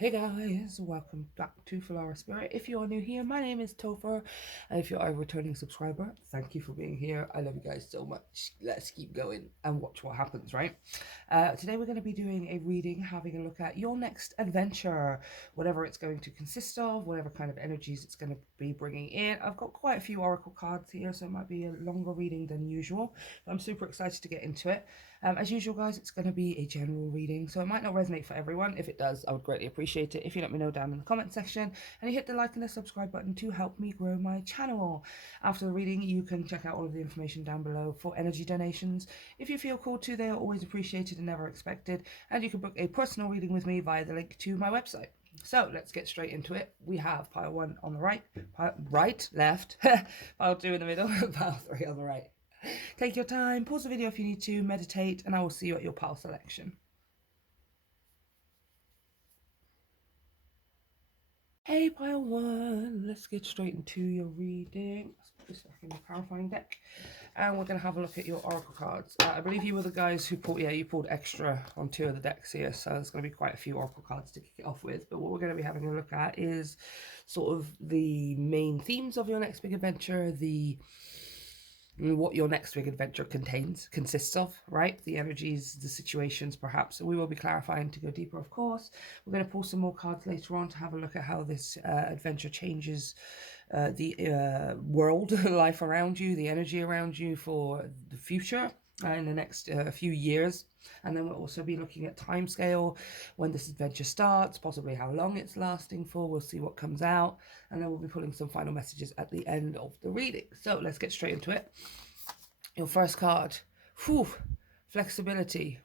Hey guys, welcome back to Filara Spirit. If you are new here, my name is Topher, and if you're a returning subscriber, thank you for being here. I love you guys so much. Let's keep going and watch what happens, right? Today we're going to be doing a reading, having a look at your next adventure, whatever it's going to consist of, whatever kind of energies it's going to be bringing in. I've got quite a few oracle cards here, so it might be a longer reading than usual. I'm super excited to get into it. As usual, guys, it's going to be a general reading, so it might not resonate for everyone. If it does, I would greatly appreciate it if you let me know down in the comment section, and you hit the like and the subscribe button to help me grow my channel. After the reading, you can check out all of the information down below for energy donations. If you feel called to, they are always appreciated and never expected, and you can book a personal reading with me via the link to my website. So let's get straight into it. We have pile 1 on the left, pile 2 in the middle, pile 3 on the right. Take your time, pause the video if you need to, meditate, and I will see you at your pile selection. Hey, pile 1, let's get straight into your reading. Let's put this back in the clarifying deck, and we're going to have a look at your oracle cards. I believe you were the guys who pulled, you pulled extra on 2 of the decks here, so there's going to be quite a few oracle cards to kick it off with. But what we're going to be having a look at is sort of the main themes of your next big adventure, what your next big adventure consists of, right? The energies, the situations, perhaps. We will be clarifying to go deeper, of course. We're going to pull some more cards later on to have a look at how this adventure changes the world, life around you, the energy around you for the future in the next few years. And then we'll also be looking at timescale, when this adventure starts, possibly how long it's lasting for. We'll see what comes out, and then we'll be pulling some final messages at the end of the reading. So let's get straight into it. Your first card, whew, flexibility.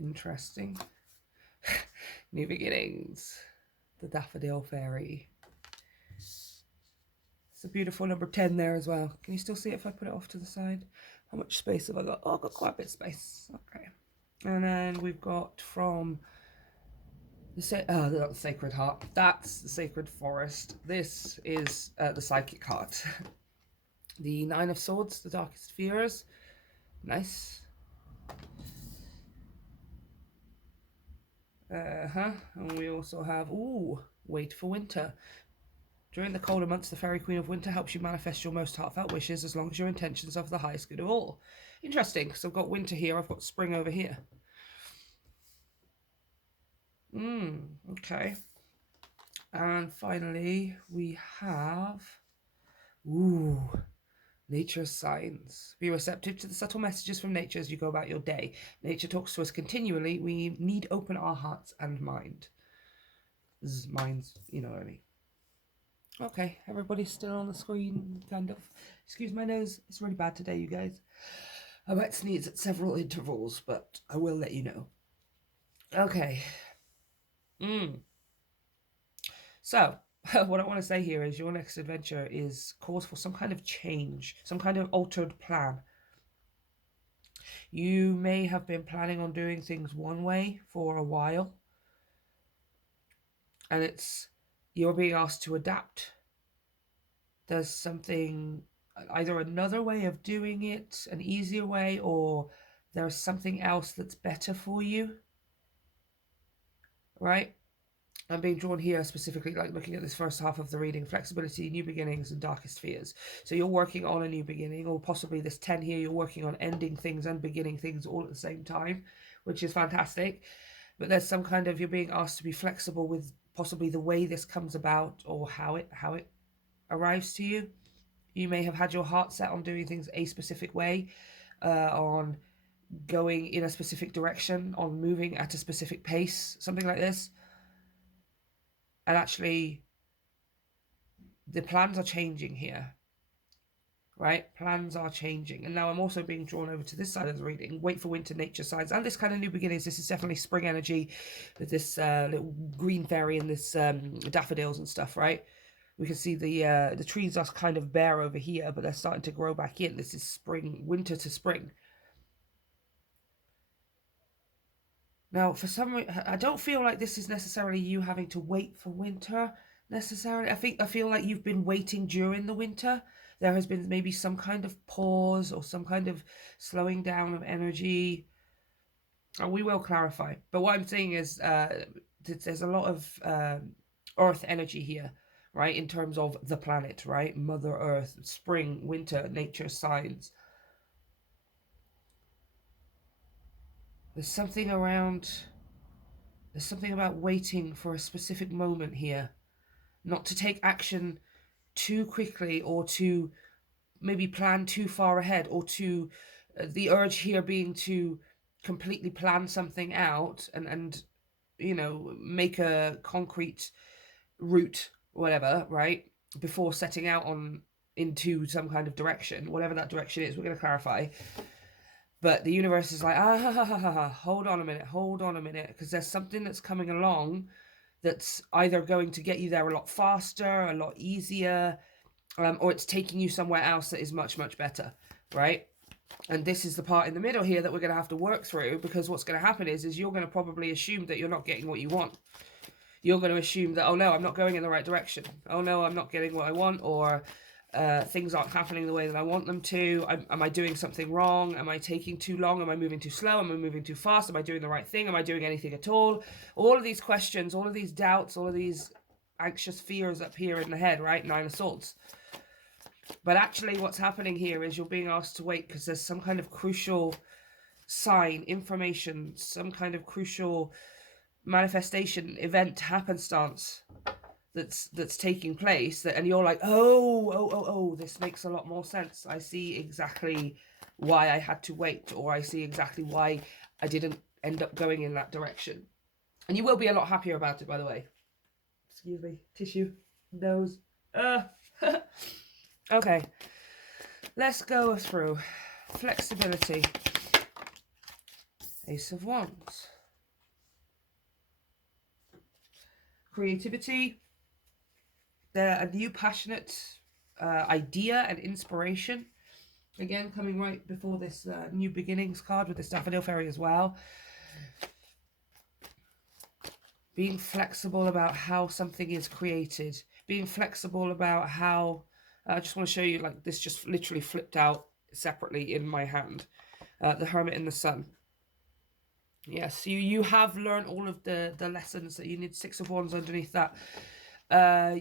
Interesting. New beginnings. The Daffodil Fairy. It's a beautiful number 10 there as well. Can you still see it if I put it off to the side? How much space have I got? Oh, I've got quite a bit of space. Okay. And then we've got from the Sacred Heart. That's the Sacred Forest. This is the Psychic Heart. The Nine of Swords, the Darkest Fears. Nice. And we also have, Wait for Winter. During the colder months, the Fairy Queen of Winter helps you manifest your most heartfelt wishes as long as your intentions are for the highest good of all. Interesting, because I've got winter here, I've got spring over here. Okay. And finally, we have, nature's signs. Be receptive to the subtle messages from nature as you go about your day. Nature talks to us continually. We need open our hearts and minds, you know what I mean. Okay, everybody's still on the screen, kind of. Excuse my nose, it's really bad today, you guys. I might sneeze at several intervals, but I will let you know. Okay. So, what I want to say here is your next adventure is cause for some kind of change, some kind of altered plan. You may have been planning on doing things one way for a while, and you're being asked to adapt. There's something, either another way of doing it, an easier way, or there's something else that's better for you, right? I'm being drawn here specifically, like looking at this first half of the reading, flexibility, new beginnings, and darkest fears. So you're working on a new beginning, or possibly this 10 here, you're working on ending things and beginning things all at the same time, which is fantastic. But there's some kind of, you're being asked to be flexible with possibly the way this comes about or how it arrives to you. You may have had your heart set on doing things a specific way, on going in a specific direction, on moving at a specific pace, something like this. And actually, the plans are changing here, right? Plans are changing. And now I'm also being drawn over to this side of the reading. Wait for winter, nature signs, and this kind of new beginnings. This is definitely spring energy with this little green fairy and this daffodils and stuff, right? We can see the trees are kind of bare over here, but they're starting to grow back in. This is spring, winter to spring. Now, for some reason, I don't feel like this is necessarily you having to wait for winter, necessarily. I feel like you've been waiting during the winter. There has been maybe some kind of pause or some kind of slowing down of energy. We will clarify. But what I'm saying is there's a lot of earth energy here, right? In terms of the planet, right? Mother Earth, spring, winter, nature signs. There's something around, there's something about waiting for a specific moment here. Not to take action too quickly or to maybe plan too far ahead, or to the urge here being to completely plan something out and you know, make a concrete route, whatever, right, before setting out on into some kind of direction, whatever that direction is. We're going to clarify. But the universe is like, hold on a minute, because there's something that's coming along that's either going to get you there a lot faster, a lot easier, or it's taking you somewhere else that is much, much better, right? And this is the part in the middle here that we're going to have to work through, because what's going to happen is you're going to probably assume that you're not getting what you want. You're going to assume that, oh no, I'm not going in the right direction. Oh no, I'm not getting what I want, or things aren't happening the way that I want them to. Am I doing something wrong? Am I taking too long? Am I moving too slow? Am I moving too fast? Am I doing the right thing? Am I doing anything at all? All of these questions, all of these doubts, all of these anxious fears up here in the head, right? 9 of Swords. But actually what's happening here is you're being asked to wait because there's some kind of crucial sign, information, some kind of crucial manifestation, event, happenstance that's taking place, and you're like, oh, this makes a lot more sense. I see exactly why I had to wait, or I see exactly why I didn't end up going in that direction. And you will be a lot happier about it, by the way. Excuse me, tissue, nose. Okay, let's go through flexibility. Ace of Wands. Creativity. A new passionate idea and inspiration. Again, coming right before this new beginnings card with this Daffodil Fairy as well. Being flexible about how something is created. Being flexible about how... I just want to show you, like, this just literally flipped out separately in my hand. The Hermit and the Sun. Yes, you have learned all of the lessons that you need. 6 of Wands underneath that.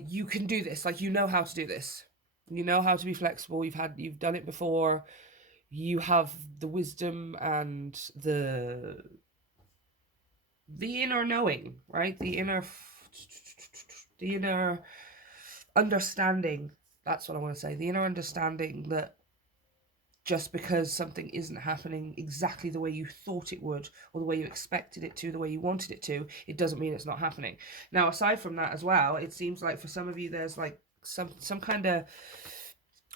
You can do this. Like, you know how to do this. You know how to be flexible. You've done it before. You have the wisdom and the inner knowing, right? The inner understanding. That's what I want to say. The inner understanding that just because something isn't happening exactly the way you thought it would, or the way you expected it to, the way you wanted it to, it doesn't mean it's not happening. Now, aside from that as well, it seems like for some of you, there's like some kind of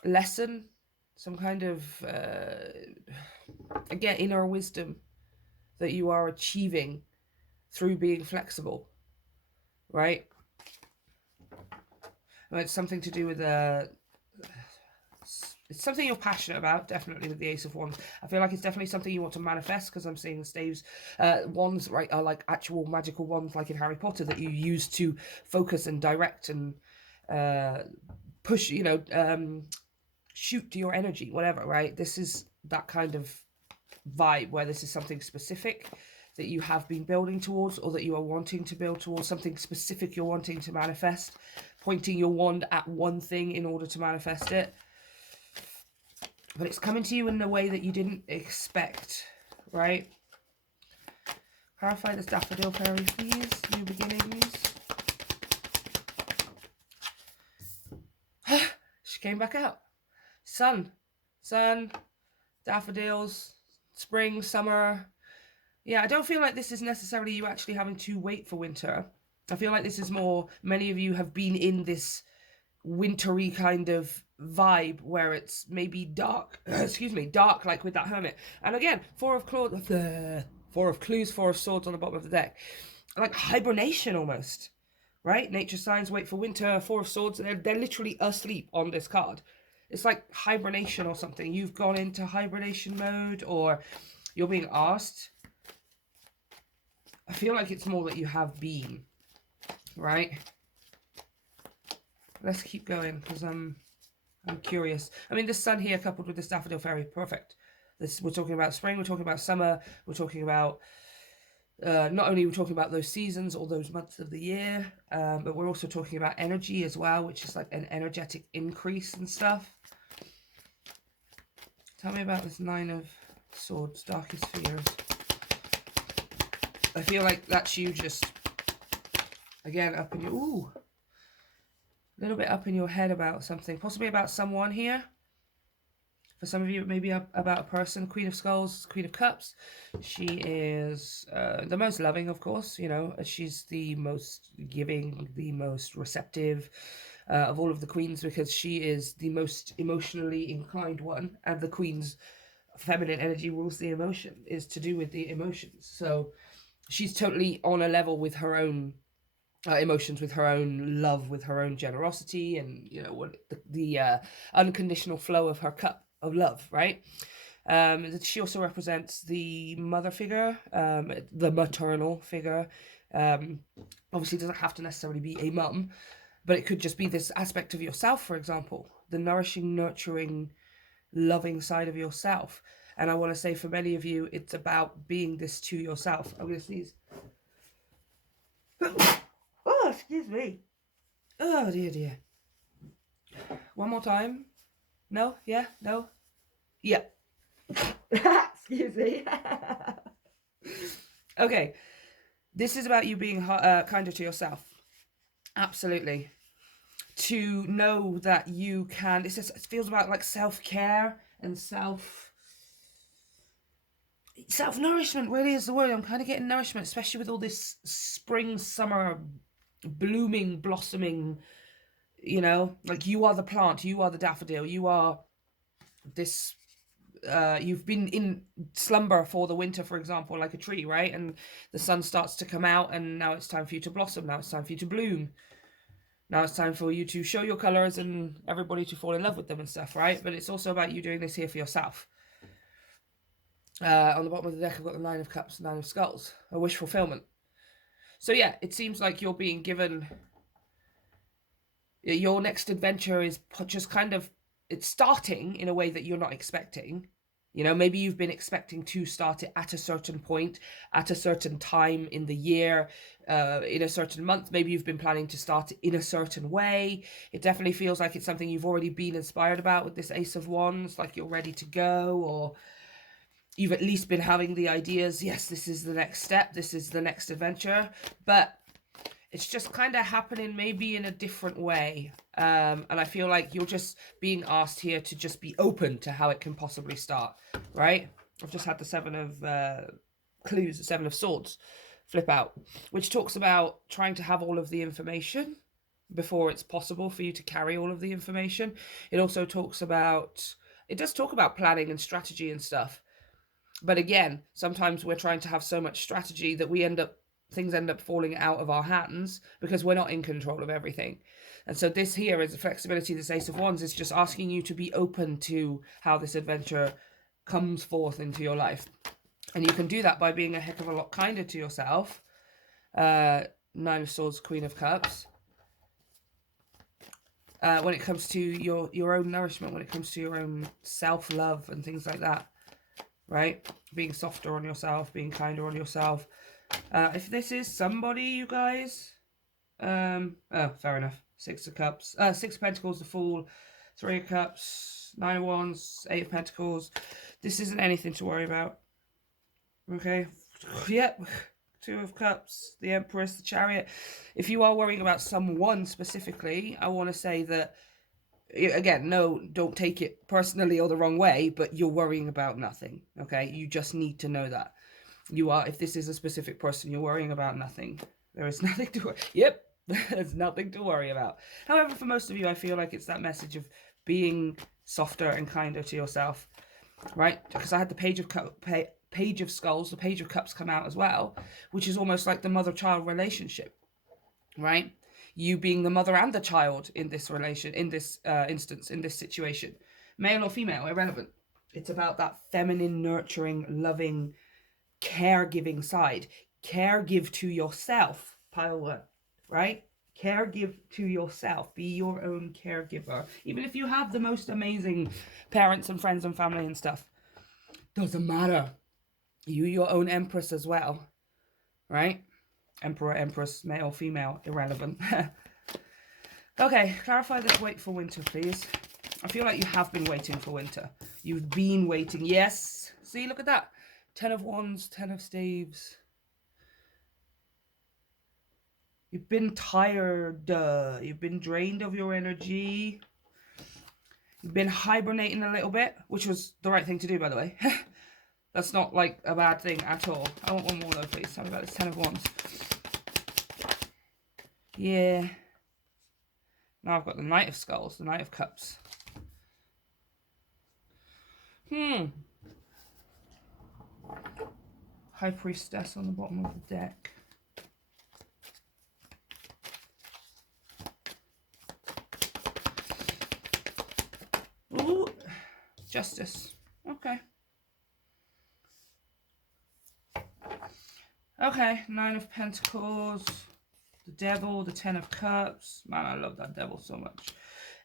lesson, some kind of, again, inner wisdom that you are achieving through being flexible, right? It's something to do with it's something you're passionate about, definitely, with the Ace of Wands. I feel like it's definitely something you want to manifest, because I'm seeing the staves, wands, right, are like actual magical wands, like in Harry Potter, that you use to focus and direct and push, you know, shoot to your energy, whatever, right? This is that kind of vibe where this is something specific that you have been building towards, or that you are wanting to build towards, something specific you're wanting to manifest, pointing your wand at one thing in order to manifest it. But it's coming to you in a way that you didn't expect, right? Clarify this Daffodil Fairy, please. New beginnings. She came back out. Sun, daffodils, spring, summer. Yeah, I don't feel like this is necessarily you actually having to wait for winter. I feel like this is more, many of you have been in this wintry kind of vibe where it's maybe dark, excuse me, dark, like with that Hermit. And again, Four of Clues, Four of Swords on the bottom of the deck. Like hibernation almost, right? Nature signs wait for winter. Four of Swords, they're literally asleep on this card. It's like hibernation or something. You've gone into hibernation mode, or you're being asked. I feel like it's more that you have been, right? Let's keep going, because I'm curious. I mean, this Sun here coupled with this Daffodil Fairy, perfect. We're talking about spring, we're talking about summer, we're talking about Not only are we talking about those seasons or those months of the year, but we're also talking about energy as well, which is like an energetic increase and stuff. Tell me about this Nine of Swords, darkest fears. I feel like that's you just, again, up in your, ooh, a little bit up in your head about something, possibly about someone here. For some of you, maybe about a person. Queen of Skulls, Queen of Cups. She is the most loving, of course. You know, she's the most giving, the most receptive of all of the queens, because she is the most emotionally inclined one. And the queen's feminine energy rules the emotion, is to do with the emotions. So she's totally on a level with her own emotions, with her own love, with her own generosity, and you know what the unconditional flow of her cup of love, right? She also represents the mother figure, the maternal figure. Obviously, doesn't have to necessarily be a mum, but it could just be this aspect of yourself, for example, the nourishing, nurturing, loving side of yourself. And I want to say, for many of you, it's about being this to yourself. I'm going to sneeze. Oh, excuse me. Oh, dear, dear. One more time. No? Yeah? No? Yeah. Excuse me. Okay. This is about you being kinder to yourself. Absolutely. To know that you can, it feels about like self-care and self-nourishment really is the word. I'm kind of getting nourishment, especially with all this spring, summer, blooming, blossoming, you know, like you are the plant, you are the daffodil, you are this, you've been in slumber for the winter, for example, like a tree, right? And the sun starts to come out, and now it's time for you to blossom, now it's time for you to bloom, now it's time for you to show your colors and everybody to fall in love with them and stuff, right? But it's also about you doing this here for yourself. On the bottom of the deck, I've got the Nine of Cups, Nine of Skulls, a wish fulfillment. So yeah, it seems like you're being given, your next adventure is just kind of, it's starting in a way that you're not expecting. You know, maybe you've been expecting to start it at a certain point, at a certain time in the year, in a certain month. Maybe you've been planning to start it in a certain way. It definitely feels like it's something you've already been inspired about with this Ace of Wands, like you're ready to go, or you've at least been having the ideas, yes, this is the next step, this is the next adventure, but it's just kind of happening maybe in a different way. And I feel like you're just being asked here to just be open to how it can possibly start, right? I've just had the Seven of Clues, the Seven of Swords flip out, which talks about trying to have all of the information before it's possible for you to carry all of the information. It also talks about, it does talk about planning and strategy and stuff. But again, sometimes we're trying to have so much strategy that things end up falling out of our hands because we're not in control of everything. And so this here is the flexibility. This Ace of Wands is just asking you to be open to how this adventure comes forth into your life. And you can do that by being a heck of a lot kinder to yourself. Nine of Swords, Queen of Cups. When it comes to your own nourishment, when it comes to your own self-love and things like that. Right? Being softer on yourself, being kinder on yourself. If this is somebody, you guys, oh, fair enough. Six of Cups, Six of Pentacles, the Fool, Three of Cups, Nine of Wands, Eight of Pentacles. This isn't anything to worry about. Okay, yep. Two of Cups, the Empress, the Chariot. If you are worrying about someone specifically, I want to say that, again, no, don't take it personally or the wrong way, but you're worrying about nothing, okay? You just need to know that. You are, if this is a specific person, you're worrying about nothing. There is nothing to worry. Yep, there's nothing to worry about. However, for most of you, I feel like it's that message of being softer and kinder to yourself, right? Because I had the Page of Skulls, the Page of Cups come out as well, which is almost like the mother-child relationship, right? You being the mother and the child in this relation, in this instance, in this situation. Male or female, irrelevant. It's about that feminine, nurturing, loving, caregiving side. Caregive to yourself, pile one, right? Caregive to yourself. Be your own caregiver. Even if you have the most amazing parents and friends and family and stuff. Doesn't matter. You, your own empress as well. right? Emperor, Empress, male, female, irrelevant. Okay, clarify this wait for winter, please. I feel like you have been waiting for winter. You've been waiting. Yes. See, look at that. 10 of Wands, 10 of Staves. You've been tired. You've been drained of your energy. You've been hibernating a little bit, which was the right thing to do, by the way. That's not like a bad thing at all. I want one more though, please. Tell me about this 10 of Wands. Yeah. Now I've got the Knight of Skulls, the Knight of Cups. High Priestess on the bottom of the deck. Ooh, Justice. Okay. Okay, 9 of Pentacles, the Devil, the 10 of Cups. Man, I love that Devil so much.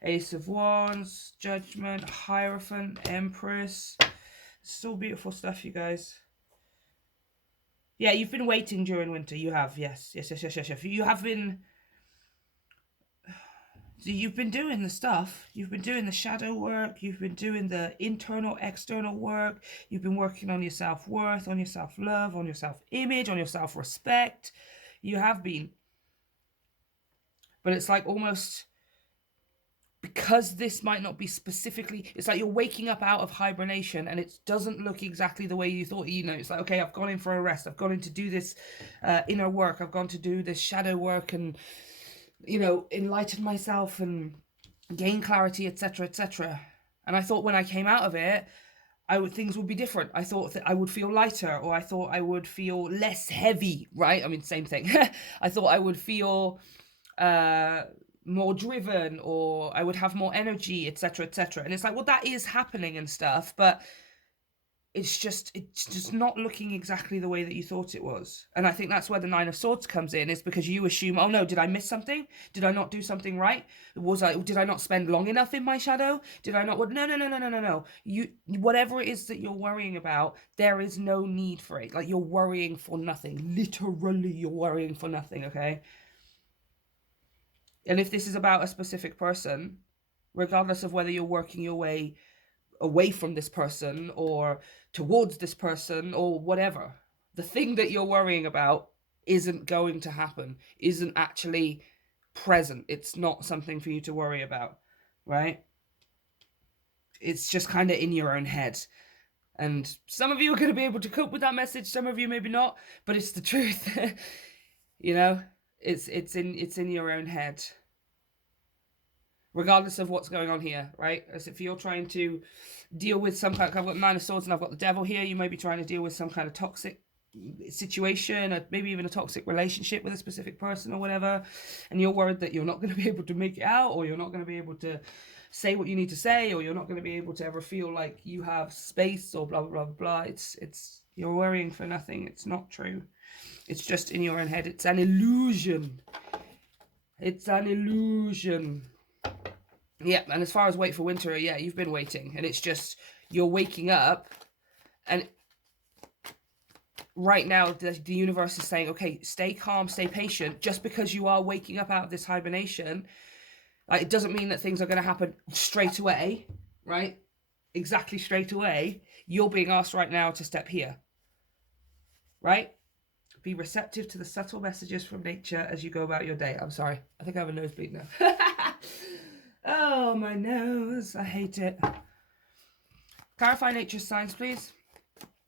Ace of Wands, Judgment, Hierophant, Empress. Still beautiful stuff, you guys. Yeah, you've been waiting during winter. You have, yes. Yes. You have been... You've been doing the stuff. You've been doing the shadow work. You've been doing the internal, external work. You've been working on your self-worth, on your self-love, on your self-image, on your self-respect. You have been. But it's like almost... Because this might not be specifically... It's like you're waking up out of hibernation and it doesn't look exactly the way you thought. You know, it's like, okay, I've gone in for a rest. I've gone in to do this inner work. I've gone to do this shadow work and... you know, enlighten myself and gain clarity, etc., etc. And I thought when I came out of it, things would be different. I thought that I would feel lighter, or I thought I would feel less heavy, right? I mean, same thing. I thought I would feel more driven, or I would have more energy, etc., etc. And it's like, well, that is happening and stuff, but it's just not looking exactly the way that you thought it was. And I think that's where the 9 of Swords comes in, is because you assume, oh no, did I miss something? Did I not do something right? Did I not spend long enough in my shadow? Did I not? No. Whatever it is that you're worrying about, there is no need for it. Like, you're worrying for nothing. Literally, you're worrying for nothing, okay? And if this is about a specific person, regardless of whether you're working your way away from this person or towards this person or whatever, the thing that you're worrying about isn't going to happen, isn't actually present. It's not something for you to worry about, right? It's just kind of in your own head. And some of you are going to be able to cope with that message, some of you maybe not, but it's the truth. You know, it's in your own head, regardless of what's going on here, right? As if you're trying to deal with some kind of... I've got 9 of Swords and I've got the Devil here. You may be trying to deal with some kind of toxic situation, or maybe even a toxic relationship with a specific person or whatever, and you're worried that you're not going to be able to make it out, or you're not going to be able to say what you need to say, or you're not going to be able to ever feel like you have space, or blah, blah, blah, blah. It's you're worrying for nothing. It's not true. It's just in your own head. It's an illusion. It's an illusion. Yeah, and as far as wait for winter, yeah, you've been waiting, and it's just you're waking up, and right now the universe is saying, okay, stay calm, stay patient. Just because you are waking up out of this hibernation, like, it doesn't mean that things are going to happen straight away, right? Exactly straight away. You're being asked right now to step here, right? Be receptive to the subtle messages from nature as you go about your day. I'm sorry, I think I have a nosebleed now. Oh, my nose. I hate it. Clarify nature's signs, please.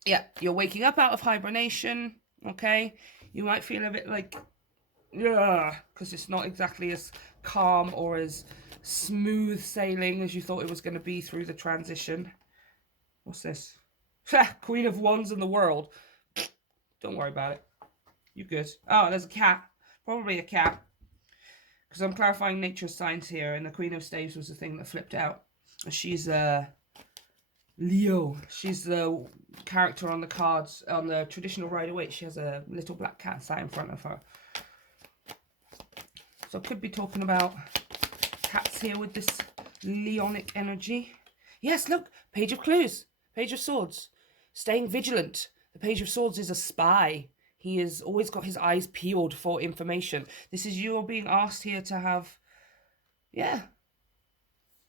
Yeah, you're waking up out of hibernation, okay? You might feel a bit like, yeah, because it's not exactly as calm or as smooth sailing as you thought it was going to be through the transition. What's this? Queen of Wands in the world. Don't worry about it. You're good. Oh, there's a cat. Probably a cat. Because I'm clarifying nature's signs here, and the Queen of Staves was the thing that flipped out. She's Leo. She's the character on the cards, on the traditional Rider-Waite. She has a little black cat sat in front of her. So I could be talking about cats here with this Leonic energy. Yes, look, Page of Clues, Page of Swords. Staying vigilant. The Page of Swords is a spy. He has always got his eyes peeled for information. This is you being asked here to have, yeah,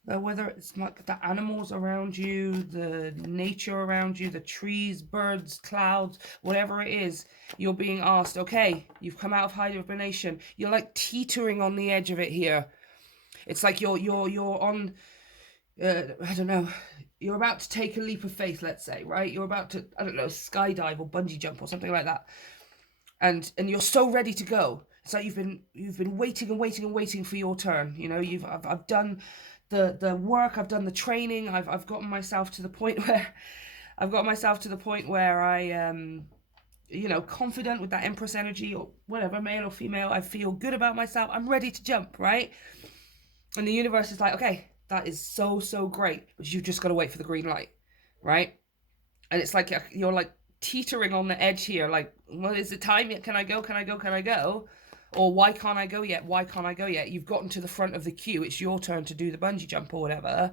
whether it's like the animals around you, the nature around you, the trees, birds, clouds, whatever it is, you're being asked, okay, you've come out of hibernation. You're like teetering on the edge of it here. It's like you're on, I don't know, you're about to take a leap of faith, let's say, right? You're about to, I don't know, skydive or bungee jump or something like that. And you're so ready to go. It's like you've been waiting and waiting and waiting for your turn. You know, I've done the work, I've done the training, I've gotten myself to the point where I you know, confident with that Empress energy or whatever, male or female. I feel good about myself. I'm ready to jump, right? And the universe is like, okay, that is so great, but you've just got to wait for the green light, right? And it's like you're like teetering on the edge here, like, well, is it time yet? Can I go? Or why can't I go yet? You've gotten to the front of the queue. It's your turn to do the bungee jump or whatever,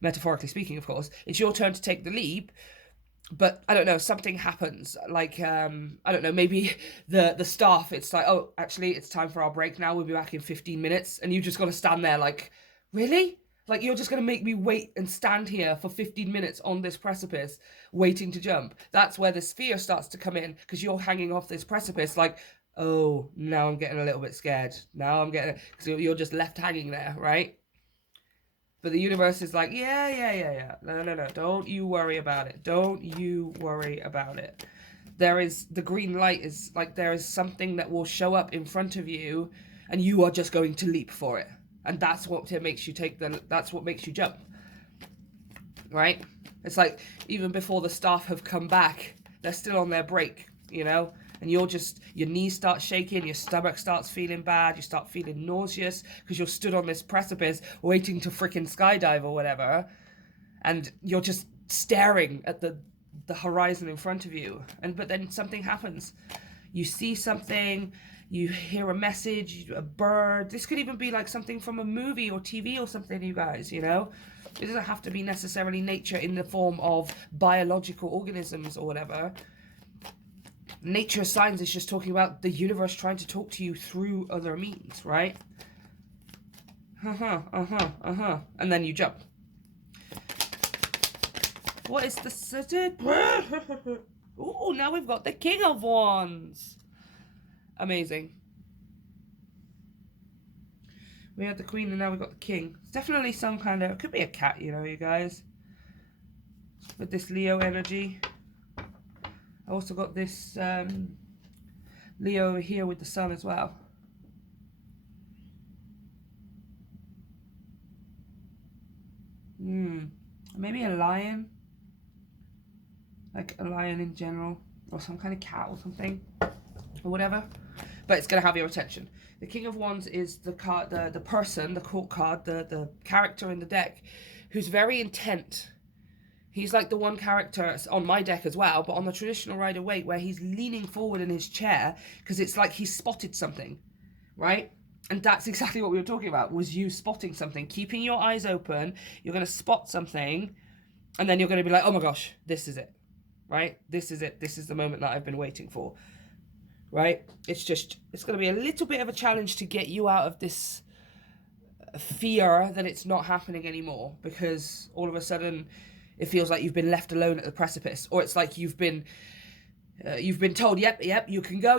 metaphorically speaking, of course. It's your turn to take the leap, but I don't know, something happens. Like, I don't know, maybe the staff, it's like, oh, actually, it's time for our break now. We'll be back in 15 minutes. And you just got to stand there like, really? Like, you're just going to make me wait and stand here for 15 minutes on this precipice, waiting to jump. That's where this fear starts to come in, because you're hanging off this precipice like, oh, now I'm getting a little bit scared. Because you're just left hanging there, right? But the universe is like, yeah. No. Don't you worry about it. There is, the green light is like, there is something that will show up in front of you, and you are just going to leap for it. And that's what makes you jump, right? It's like, even before the staff have come back, they're still on their break, you know? And your knees start shaking, your stomach starts feeling bad, you start feeling nauseous, because you're stood on this precipice waiting to frickin' skydive or whatever, and you're just staring at the horizon in front of you. But then something happens. You see something, you hear a message, a bird. This could even be like something from a movie or TV or something, you guys, you know? It doesn't have to be necessarily nature in the form of biological organisms or whatever. Nature science is just talking about the universe trying to talk to you through other means, right? And then you jump. What is the... Ooh, now we've got the King of Wands. Amazing. We had the Queen and now we've got the King. It's definitely some kind of... It could be a cat, you know, you guys. With this Leo energy. I also got this Leo over here with the sun as well. Maybe a lion. Like a lion in general. Or some kind of cat or something. Or whatever. But it's going to have your attention. The King of Wands is the card, the person, the court card, the character in the deck who's very intent. He's like the one character on my deck as well, but on the traditional Rider-Waite, where he's leaning forward in his chair because it's like he's spotted something, right? And that's exactly what we were talking about, was you spotting something, keeping your eyes open. You're going to spot something, and then you're going to be like, oh my gosh, this is it, right? This is it. This is the moment that I've been waiting for, right? It's going to be a little bit of a challenge to get you out of this fear that it's not happening anymore, because all of a sudden it feels like you've been left alone at the precipice, or it's like you've been told, yep, you can go.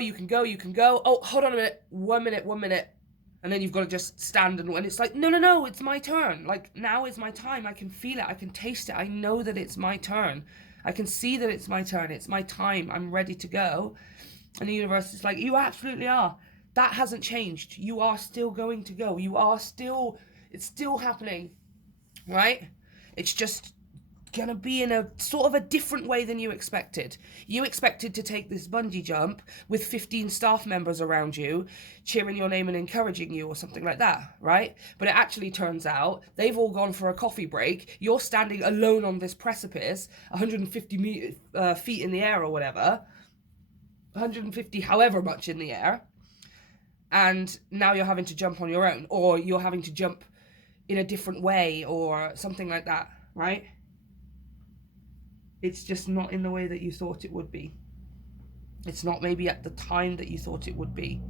Oh, hold on a minute, one minute, and then you've got to just stand and it's like, no, it's my turn. Like, now is my time. I can feel it. I can taste it. I know that it's my turn. I can see that it's my turn. It's my time. I'm ready to go. And the universe is like, you absolutely are. That hasn't changed. You are still going to go. It's still happening, right? It's just gonna be in a sort of a different way than you expected. You expected to take this bungee jump with 15 staff members around you, cheering your name and encouraging you or something like that, right? But it actually turns out they've all gone for a coffee break. You're standing alone on this precipice, 150 feet in the air or whatever, 150 however much in the air, and now you're having to jump on your own, or you're having to jump in a different way or something like that, right? It's just not in the way that you thought it would be. It's not maybe at the time that you thought it would be.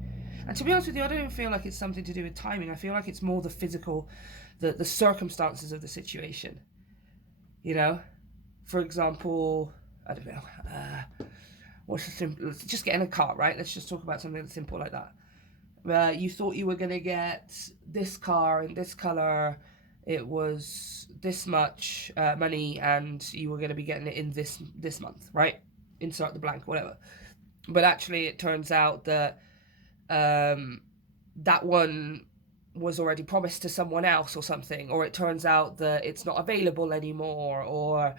And to be honest with you, I don't even feel like it's something to do with timing. I feel like it's more the physical, the circumstances of the situation. You know? For example, I don't know, what's the simple, let's just get in a car, right? Let's just talk about something that's simple like that. You thought you were going to get this car in this color, it was this much money, and you were going to be getting it in this month, right? Insert the blank, whatever. But actually it turns out that that one was already promised to someone else or something, or it turns out that it's not available anymore, or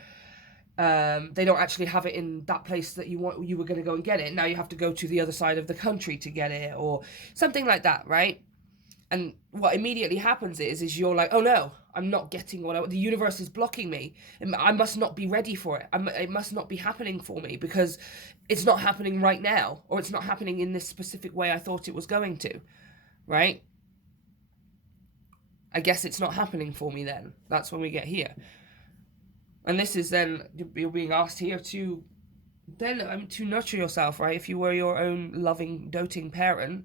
they don't actually have it in that place that you were going to go and get it. Now you have to go to the other side of the country to get it, or something like that, right? And what immediately happens is you're like, oh no, I'm not getting the universe is blocking me. I must not be ready for it. It must not be happening for me because it's not happening right now, or it's not happening in this specific way I thought it was going to, right? I guess it's not happening for me then. That's when we get here. And this is then, you're being asked here to nurture yourself, right? If you were your own loving, doting parent,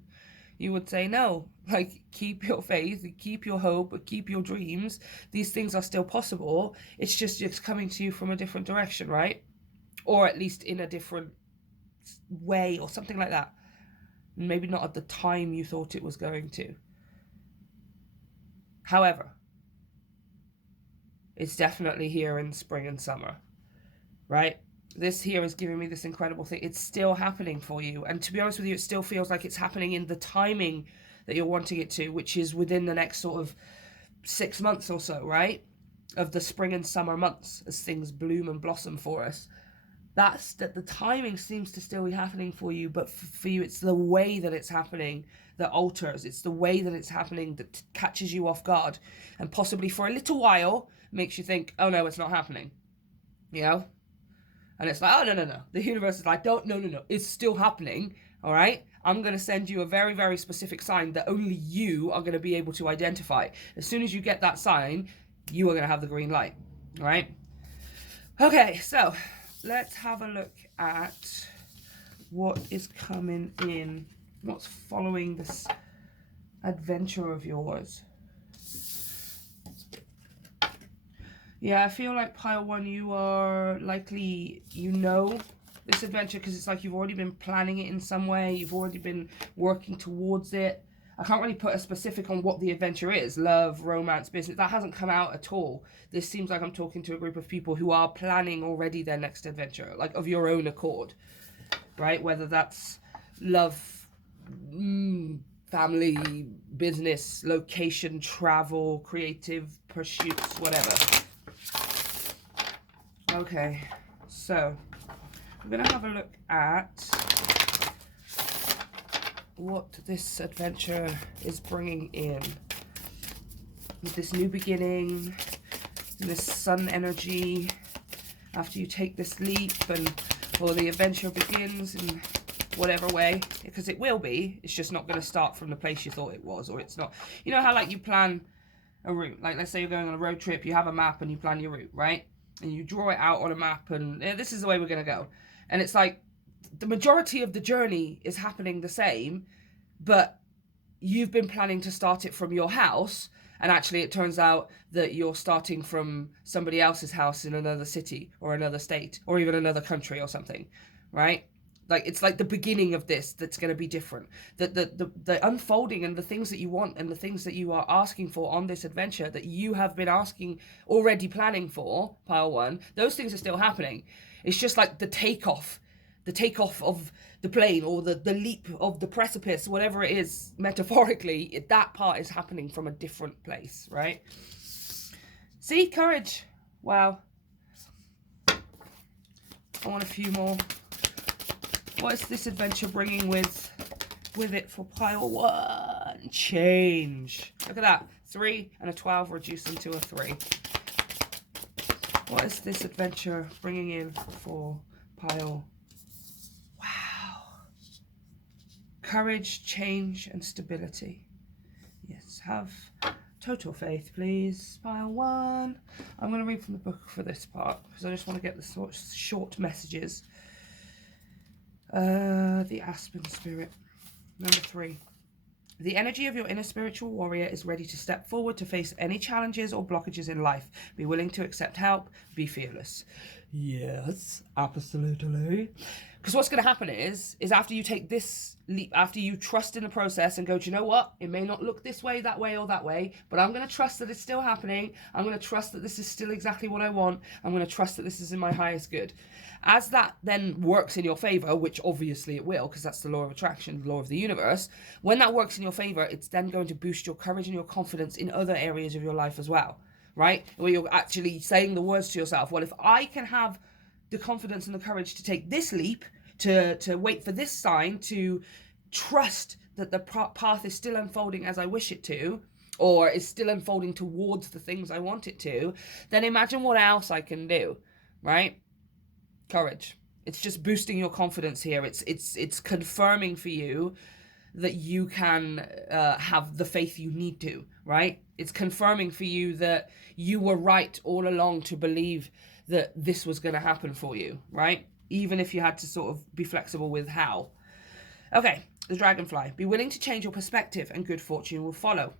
you would say, no, like, keep your faith, keep your hope, keep your dreams. These things are still possible. It's just coming to you from a different direction, right? Or at least in a different way or something like that. Maybe not at the time you thought it was going to. However, it's definitely here in spring and summer, right? This here is giving me this incredible thing. It's still happening for you. And to be honest with you, it still feels like it's happening in the timing that you're wanting it to, which is within the next sort of 6 months or so, right? Of the spring and summer months as things bloom and blossom for us. That's that the timing seems to still be happening for you, but for you, it's the way that it's happening that alters. It's the way that it's happening that catches you off guard, and possibly for a little while makes you think, oh no, it's not happening, you know? And it's like, oh, no. The universe is like, no. It's still happening, all right? I'm going to send you a very, very specific sign that only you are going to be able to identify. As soon as you get that sign, you are going to have the green light, all right? Okay, so let's have a look at what is coming in, what's following this adventure of yours. Yeah, I feel like pile one, you are likely, this adventure because it's like you've already been planning it in some way. You've already been working towards it. I can't really put a specific on what the adventure is. Love, romance, business. That hasn't come out at all. This seems like I'm talking to a group of people who are planning already their next adventure, like of your own accord, right? Whether that's love, family, business, location, travel, creative pursuits, whatever. Okay, so we're going to have a look at what this adventure is bringing in. With this new beginning, this sun energy, after you take this leap and, well, the adventure begins in whatever way, because it will be, it's just not going to start from the place you thought it was, or it's not. You know how, like, you plan a route, like, let's say you're going on a road trip, you have a map and you plan your route, right? And you draw it out on a map, and this is the way we're going to go. And it's like, the majority of the journey is happening the same, but you've been planning to start it from your house, and actually it turns out that you're starting from somebody else's house in another city, or another state, or even another country or something, right? Like, it's like the beginning of this that's going to be different. The unfolding and the things that you want and the things that you are asking for on this adventure that you have been already planning for, pile one, those things are still happening. It's just like the takeoff of the plane, or the leap of the precipice, whatever it is, metaphorically, that part is happening from a different place, right? See, courage. Wow. I want a few more. What is this adventure bringing with it for pile one? Change. Look at that. 3 and a 12 reduced into a 3. What is this adventure bringing in for pile? Wow. Courage, change, and stability. Yes, have total faith, please. Pile one. I'm going to read from the book for this part because I just want to get the short messages. The Aspen Spirit. Number 3. The energy of your inner spiritual warrior is ready to step forward to face any challenges or blockages in life. Be willing to accept help. Be fearless. Yes, absolutely. Because what's going to happen is after you take this leap, after you trust in the process and go, do you know what? It may not look this way, or that way, but I'm going to trust that it's still happening. I'm going to trust that this is still exactly what I want. I'm going to trust that this is in my highest good. As that then works in your favor, which obviously it will, because that's the law of attraction, the law of the universe, when that works in your favor, it's then going to boost your courage and your confidence in other areas of your life as well, right? Where you're actually saying the words to yourself, well, if I can have the confidence and the courage to take this leap, to wait for this sign, to trust that the path is still unfolding as I wish it to, or is still unfolding towards the things I want it to, then imagine what else I can do, right? Courage. It's just boosting your confidence here. It's confirming for you that you can have the faith you need to, right? It's confirming for you that you were right all along to believe that this was going to happen for you, right? Even if you had to sort of be flexible with how. Okay, the dragonfly. Be willing to change your perspective and good fortune will follow.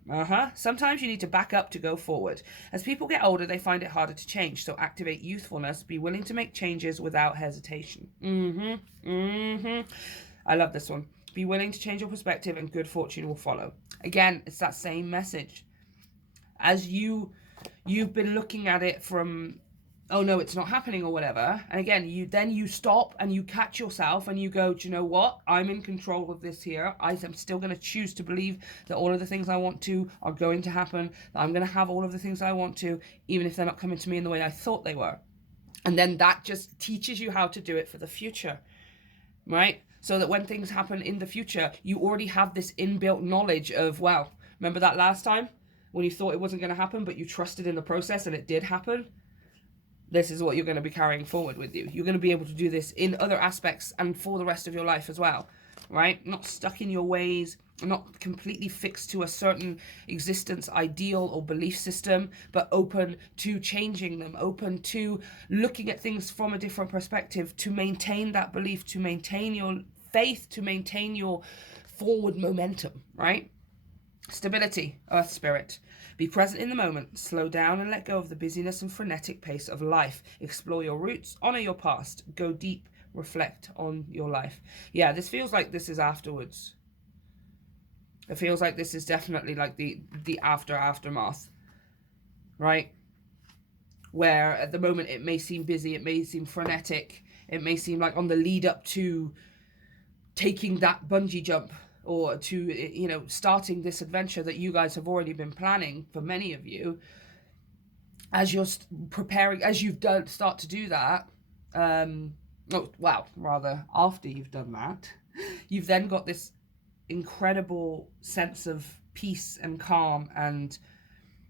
Sometimes you need to back up to go forward. As people get older, they find it harder to change. So activate youthfulness. Be willing to make changes without hesitation. I love this one. Be willing to change your perspective and good fortune will follow. Again, it's that same message. As you've been looking at it from, oh no, it's not happening or whatever. And again, you stop and you catch yourself and you go, do you know what? I'm in control of this here. I am still going to choose to believe that all of the things I want to are going to happen. That I'm going to have all of the things I want to, even if they're not coming to me in the way I thought they were. And then that just teaches you how to do it for the future, right? So that when things happen in the future, you already have this inbuilt knowledge of, wow, remember that last time when you thought it wasn't going to happen, but you trusted in the process and it did happen? This is what you're going to be carrying forward with you. You're going to be able to do this in other aspects and for the rest of your life as well, right? Not stuck in your ways, not completely fixed to a certain existence ideal or belief system, but open to changing them, open to looking at things from a different perspective, to maintain that belief, to maintain your faith, to maintain your forward momentum, right? Stability, Earth Spirit. Be present in the moment, slow down and let go of the busyness and frenetic pace of life. Explore your roots, honor your past, go deep, reflect on your life. Yeah, this feels like this is afterwards. It feels like this is definitely like the aftermath, right? Where at the moment it may seem busy, it may seem frenetic, it may seem like on the lead up to taking that bungee jump, or to, starting this adventure that you guys have already been planning for many of you. As you're preparing, as you've start to do that, after you've done that, you've then got this incredible sense of peace and calm and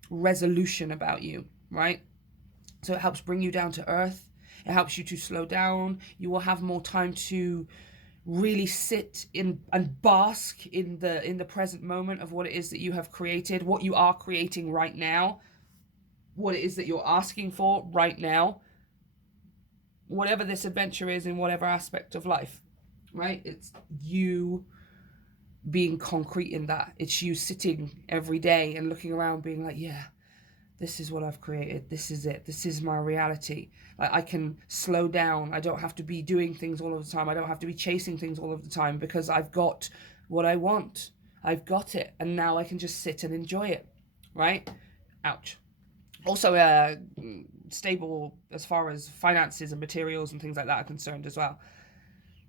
resolution about you, right? So it helps bring you down to earth. It helps you to slow down. You will have more time to really sit in and bask in the present moment of what it is that you have created, what you are creating right now, what it is that you're asking for right now, whatever this adventure is in whatever aspect of life, right? It's you being concrete in that. It's you sitting every day and looking around being like, yeah, this is what I've created. This is it. This is my reality. I can slow down. I don't have to be doing things all of the time. I don't have to be chasing things all of the time because I've got what I want. I've got it. And now I can just sit and enjoy it. Right? Ouch. Also, stable as far as finances and materials and things like that are concerned as well.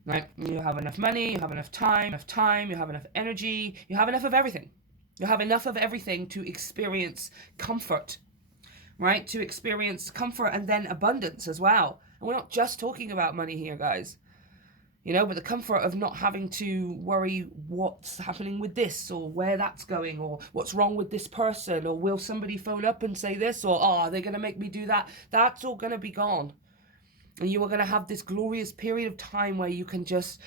Right? You have enough money. You have enough time. You have enough energy. You have enough of everything. You have enough of everything to experience comfort, right? To experience comfort and then abundance as well. And we're not just talking about money here, guys. But the comfort of not having to worry what's happening with this or where that's going or what's wrong with this person or will somebody phone up and say this or, are they going to make me do that? That's all going to be gone. And you are going to have this glorious period of time where you can just...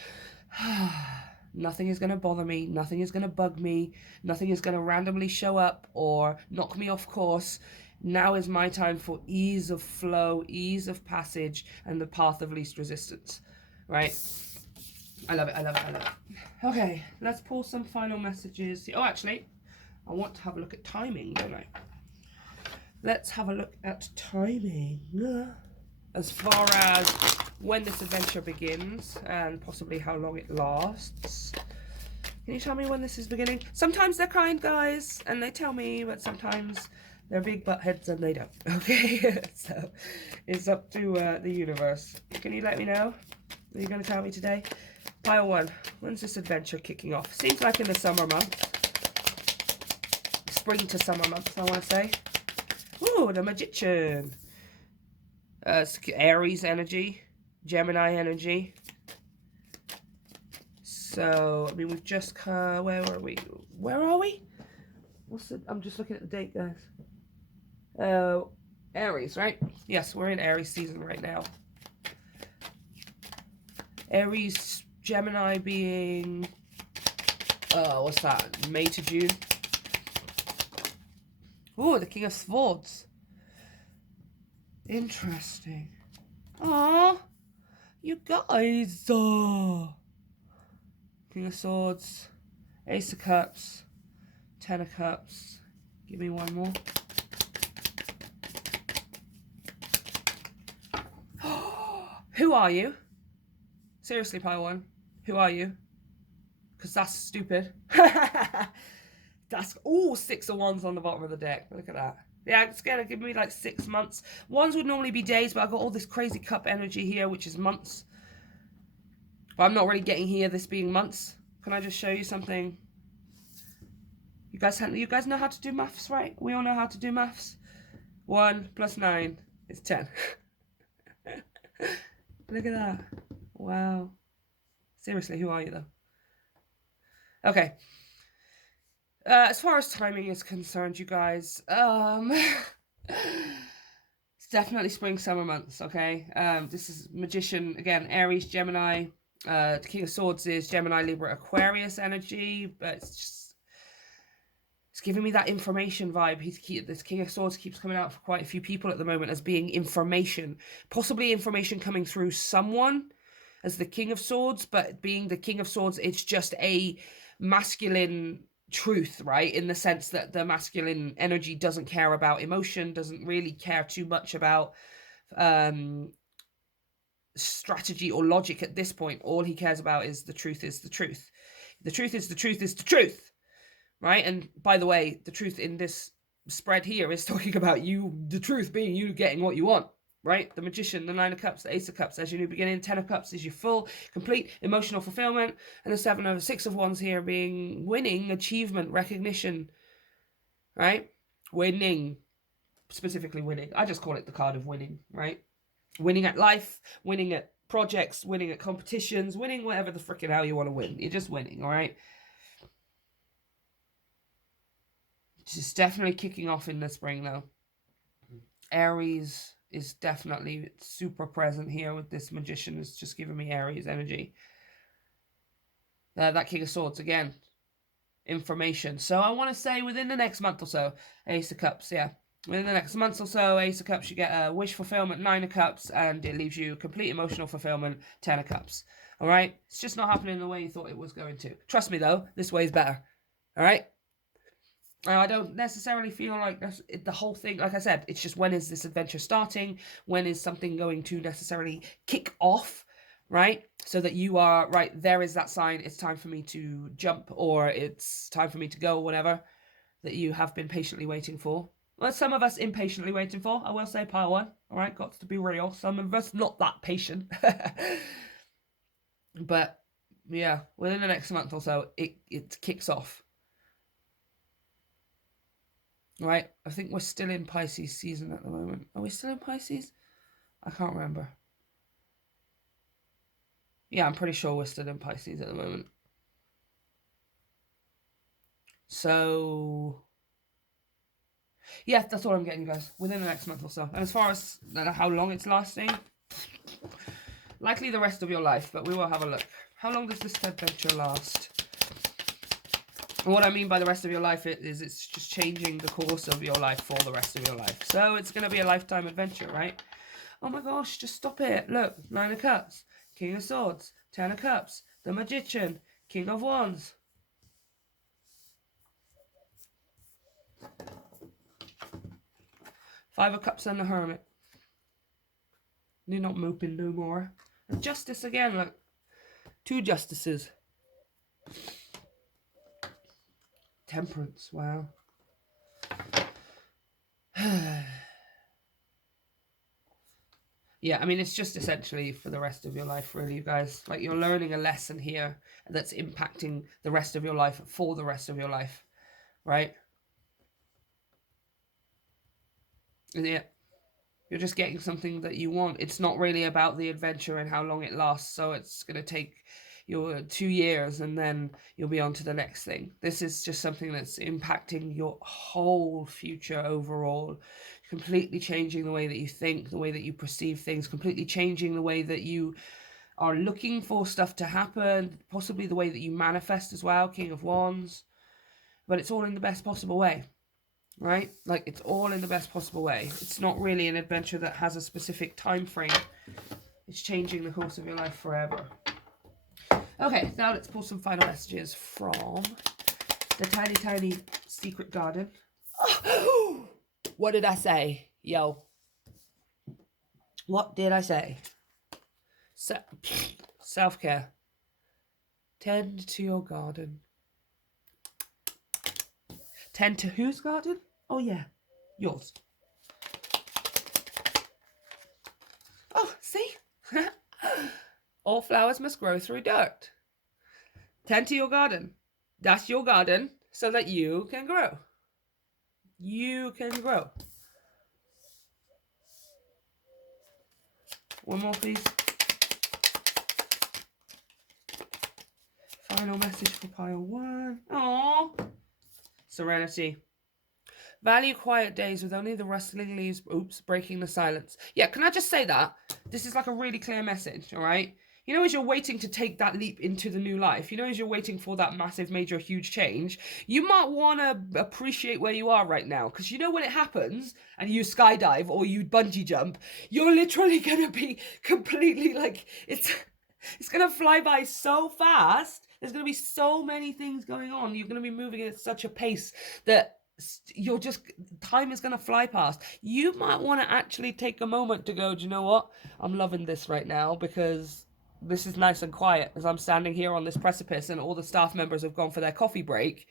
nothing is going to bother me, nothing is going to bug me, nothing is going to randomly show up or knock me off course. Now is my time for ease of flow, ease of passage, and the path of least resistance, right? I love it, I love it, I love it. Okay, let's pull some final messages. Oh, actually, I want to have a look at timing, don't I? Let's have a look at timing. As far as when this adventure begins and possibly how long it lasts. Can you tell me when this is beginning? Sometimes they're kind, guys, and they tell me, but sometimes they're big butt heads and they don't. Okay, so it's up to the universe. Can you let me know? Are you going to tell me today? Pile 1. When's this adventure kicking off? Seems like in the summer months. Spring to summer months, I want to say. Ooh, the Magician. Aries energy. Gemini energy. So, I mean, we've just where were we? Where are we? What's it? I'm just looking at the date, guys. Aries, right? Yes, we're in Aries season right now. Aries, Gemini being, what's that? May to June. Oh, the King of Swords. Interesting. Aww, you guys. King of Swords, Ace of Cups, Ten of Cups. Give me one more. Who are you? Seriously, pile 1. Who are you? Because that's stupid. That's all 6 of Wands on the bottom of the deck. Look at that. Yeah, it's going to give me like 6 months. Wands would normally be days, but I've got all this crazy cup energy here, which is months. But I'm not really getting here, this being months. Can I just show you something? You guys know how to do maths, right? We all know how to do maths. 1 + 9 is 10. Look at that. Wow. Seriously, who are you, though? Okay. As far as timing is concerned, you guys, it's definitely spring, summer months, okay? This is Magician, again, Aries, Gemini. The King of Swords is Gemini, Libra, Aquarius energy, but it's giving me that information vibe. This King of Swords keeps coming out for quite a few people at the moment as being information. Possibly information coming through someone as the King of Swords, but being the King of Swords, it's just a masculine truth, right? In the sense that the masculine energy doesn't care about emotion, doesn't really care too much about strategy or logic at this point. All he cares about is the truth is the truth. The truth is the truth is the truth, right? And by the way, the truth in this spread here is talking about you, the truth being you getting what you want, right? The Magician, the 9 of Cups, the Ace of Cups as your new beginning, 10 of Cups is your full, complete emotional fulfillment, and the 6 of Wands here being winning, achievement, recognition, right? Winning, specifically winning. I just call it the card of winning, right? Winning at life, winning at projects, winning at competitions, winning whatever the freaking hell you want to win. You're just winning, all right? It's definitely kicking off in the spring, though. Aries is definitely super present here with this Magician. It's just giving me Aries energy. That King of Swords, again, information. So I want to say within the next month or so, Ace of Cups, yeah. Within the next month or so, Ace of Cups, you get a wish fulfillment, 9 of Cups, and it leaves you complete emotional fulfillment, 10 of Cups. All right? It's just not happening the way you thought it was going to. Trust me, though, this way is better. All right? I don't necessarily feel like that's the whole thing. Like I said, it's just when is this adventure starting? When is something going to necessarily kick off? Right? So that you are, right, there is that sign. It's time for me to jump, or it's time for me to go, or whatever, that you have been patiently waiting for. Well, some of us impatiently waiting for, I will say, pile 1. All right, got to be real. Some of us not that patient. But, yeah, within the next month or so, it kicks off. Right, I think we're still in Pisces season at the moment. Are we still in Pisces? I can't remember. Yeah, I'm pretty sure we're still in Pisces at the moment. So, yeah, that's all I'm getting, guys. Within the next month or so. And as far as how long it's lasting, likely the rest of your life, but we will have a look. How long does this adventure last? And what I mean by the rest of your life is it's just changing the course of your life for the rest of your life. So it's going to be a lifetime adventure, right? Oh my gosh, just stop it. Look, 9 of Cups, King of Swords, 10 of Cups, the Magician, King of Wands. Five of Cups and the Hermit. You're not moping no more. And Justice again, look. Two Justices. Temperance, wow. Yeah, I mean, it's just essentially for the rest of your life, really, you guys. Like, you're learning a lesson here that's impacting the rest of your life for the rest of your life, right? Yeah. You're just getting something that you want. It's not really about the adventure and how long it lasts. So it's going to take your 2 years and then you'll be on to the next thing. This is just something that's impacting your whole future overall, completely changing the way that you think, the way that you perceive things, completely changing the way that you are looking for stuff to happen, possibly the way that you manifest as well, King of Wands. But it's all in the best possible way. Right? Like, it's all in the best possible way. It's not really an adventure that has a specific time frame. It's changing the course of your life forever. Okay, now let's pull some final messages from the tiny, tiny secret garden. Oh, what did I say? Yo. What did I say? Self-care. Tend to your garden. Tend to whose garden? Oh, yeah. Yours. Oh, see? All flowers must grow through dirt. Tend to your garden. That's your garden so that you can grow. You can grow. One more, please. Final message for pile one. Aww. Serenity. Value quiet days with only the rustling leaves, breaking the silence. Yeah, can I just say that? This is like a really clear message, all right? You know, as you're waiting to take that leap into the new life, you know, as you're waiting for that massive, major, huge change, you might want to appreciate where you are right now. Because you know when it happens and you skydive or you bungee jump, you're literally going to be completely like, it's going to fly by so fast. There's going to be so many things going on. You're going to be moving at such a pace that you're just, time is going to fly past. You might want to actually take a moment to go, do you know what? I'm loving this right now because this is nice and quiet as I'm standing here on this precipice and all the staff members have gone for their coffee break.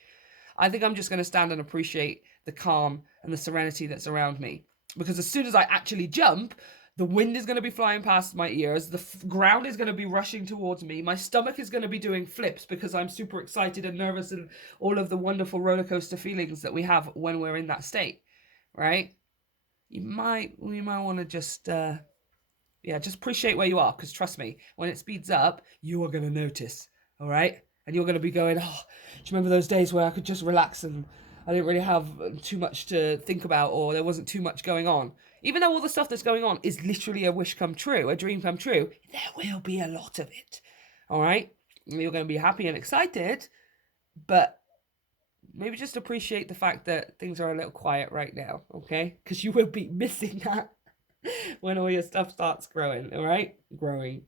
I think I'm just going to stand and appreciate the calm and the serenity that's around me. Because as soon as I actually jump, the wind is going to be flying past my ears. The ground is going to be rushing towards me. My stomach is going to be doing flips because I'm super excited and nervous and all of the wonderful roller coaster feelings that we have when we're in that state, right? We might want to just appreciate where you are, because trust me, when it speeds up, you are going to notice, all right? And you're going to be going, oh, do you remember those days where I could just relax and I didn't really have too much to think about, or there wasn't too much going on? Even though all the stuff that's going on is literally a wish come true, a dream come true, there will be a lot of it, all right? You're going to be happy and excited, but maybe just appreciate the fact that things are a little quiet right now, okay? Because you will be missing that when all your stuff starts growing, all right? Growing.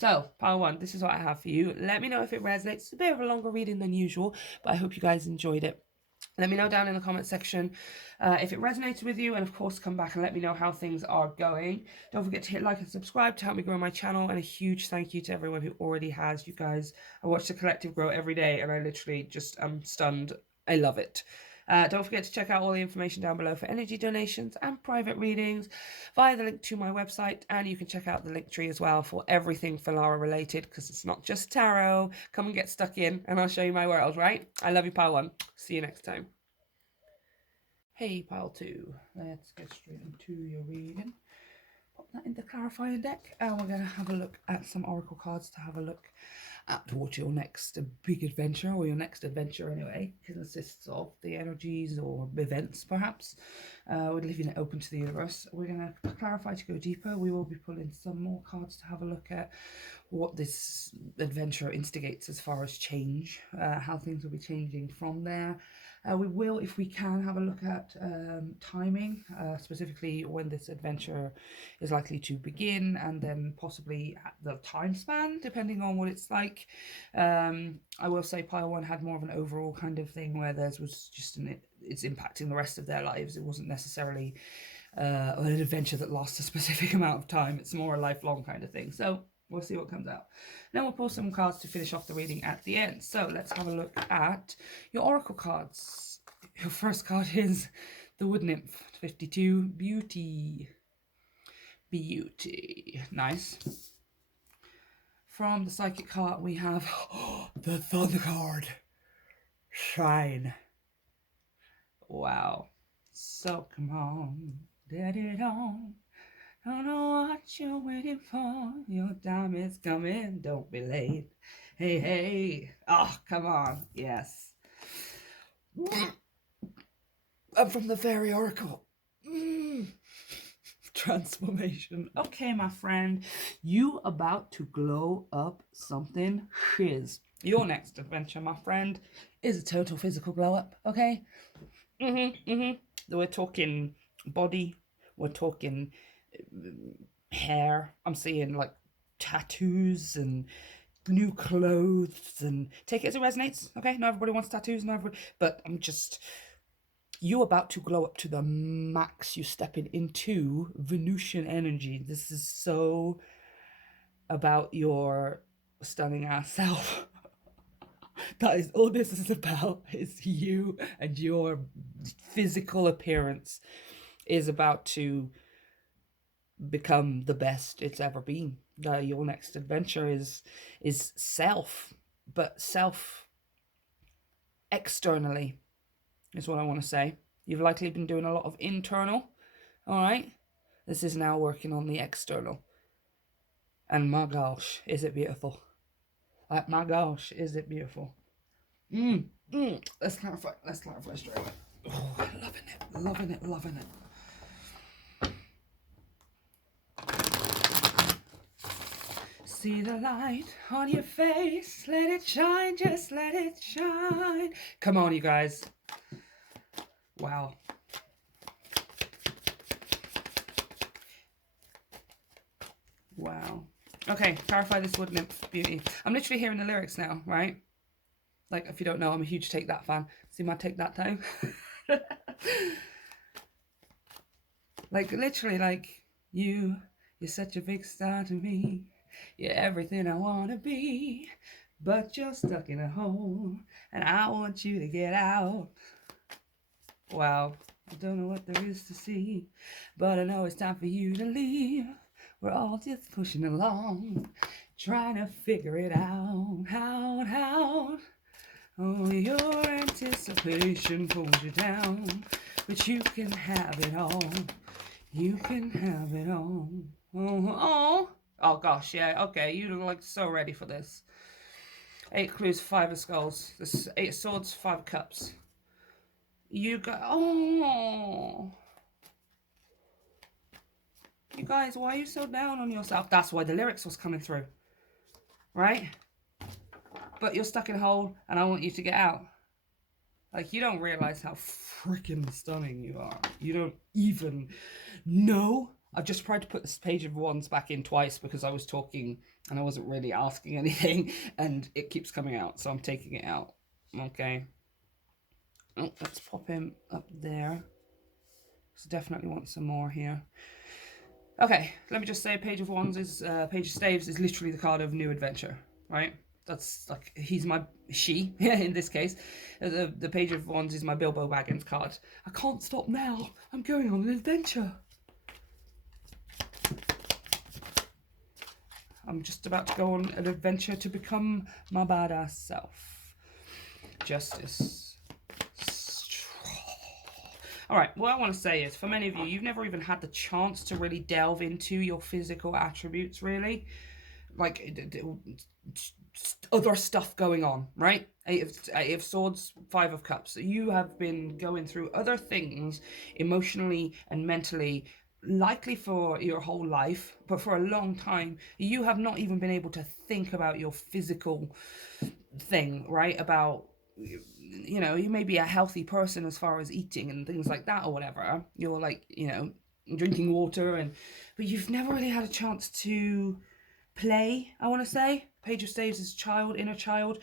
So, pile one, this is what I have for you. Let me know if it resonates. It's a bit of a longer reading than usual, but I hope you guys enjoyed it. Let me know down in the comment section if it resonated with you, and of course come back and let me know how things are going. Don't forget to hit like and subscribe to help me grow my channel, and a huge thank you to everyone who already has. You guys, I watch the collective grow every day and I literally just am stunned. I love it. Don't forget to check out all the information down below for energy donations and private readings via the link to my website, and you can check out the link tree as well for everything Filara related, because it's not just tarot. Come and get stuck in and I'll show you my world, right? I love you, pile one. See you next time. Hey, pile two. Let's get straight into your reading. Pop that in the clarifying deck, and we're going to have a look at some oracle cards to have a look at what your next big adventure, or your next adventure anyway, consists of. The energies or events, perhaps. We're leaving it open to the universe. We're going to clarify to go deeper. We will be pulling some more cards to have a look at what this adventure instigates as far as change, how things will be changing from there. We will, if we can, have a look at timing, specifically when this adventure is likely to begin, and then possibly at the time span, depending on what it's like. I will say Pile 1 had more of an overall kind of thing where theirs was just it's impacting the rest of their lives. It wasn't necessarily an adventure that lasts a specific amount of time. It's more a lifelong kind of thing. So we'll see what comes out. Then we'll pull some cards to finish off the reading at the end. So let's have a look at your oracle cards. Your first card is the Wood Nymph, 52, Beauty. Beauty. Nice. From the Psychic card, we have the Thunder card, Shine. Wow. So come on, get it on. Don't know what you're waiting for. Your time is coming. Don't be late. Hey, hey. Oh, come on. Yes. And from the Fairy Oracle. Transformation. Okay, my friend. You about to glow up something shiz. Your next adventure, my friend, is a total physical glow up. Okay? We're talking body. We're talking hair. I'm seeing like tattoos and new clothes, and take it as it resonates. Okay, not everybody wants tattoos, but I'm just, you're about to glow up to the max. You're stepping into Venusian energy. This is so about your stunning ass self. That is all this is about, is you, and your physical appearance is about to become the best it's ever been. Your next adventure is self, but self externally is what I want to say. You've likely been doing a lot of internal, all right? This is now working on the external. And my gosh, is it beautiful. Like, my gosh, is it beautiful. Let's clarify straight away. Oh, loving it. See the light on your face, let it shine, just let it shine. Come on, you guys. Wow. Wow. Okay, clarify this Wood Nymph beauty. I'm literally hearing the lyrics now, right? Like, if you don't know, I'm a huge Take That fan. See my Take That time? Like, literally, like, you're such a big star to me. You're everything I want to be. But you're stuck in a hole, and I want you to get out. Wow. I don't know what there is to see, but I know it's time for you to leave. We're all just pushing along, trying to figure it out. Oh, your anticipation pulls you down, but you can have it all. You can have it all. Oh gosh, yeah, okay, you look like so ready for this. 8 clues, 5 of skulls. This 8 of swords, 5 of cups. You got, you guys, why are you so down on yourself? That's why the lyrics was coming through, right? But you're stuck in a hole, and I want you to get out. Like, you don't realize how freaking stunning you are. You don't even know. I've just tried to put this Page of Wands back in twice because I was talking and I wasn't really asking anything, and it keeps coming out, so I'm taking it out. Okay. Oh, let's pop him up there. So definitely want some more here. Okay, let me just say Page of Wands is, Page of Staves is literally the card of new adventure, right? That's like, she, in this case. The Page of Wands is my Bilbo Baggins card. I can't stop now. I'm going on an adventure. I'm just about to go on an adventure to become my badass self. Justice. All right, what I want to say is, for many of you, you've never even had the chance to really delve into your physical attributes, really. Like, other stuff going on, right? 8 of swords, 5 of cups. You have been going through other things emotionally and mentally, likely for your whole life, but for a long time, you have not even been able to think about your physical thing, right? About you know, you may be a healthy person as far as eating and things like that or whatever. You're like, you know, drinking water, and but you've never really had a chance to play, I want to say. Page of Staves is child, inner child.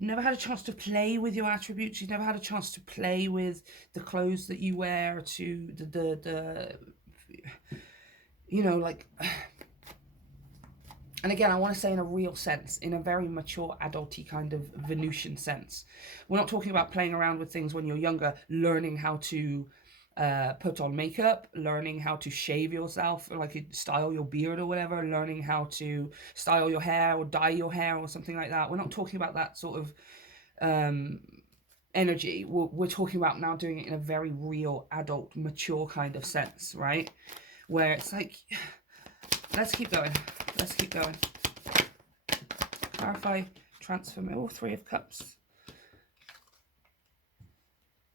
Never had a chance to play with your attributes. You've never had a chance to play with the clothes that you wear, to the you know, like, and again, I want to say in a real sense, in a very mature, adulty kind of Venusian sense. We're not talking about playing around with things when you're younger, learning how to put on makeup, learning how to shave yourself, like style your beard or whatever, learning how to style your hair or dye your hair or something like that. We're not talking about that sort of energy. We're talking about now doing it in a very real, adult, mature kind of sense, right? Where it's like, let's keep going. Let's keep going. Clarify, transform. Oh, Three of Cups.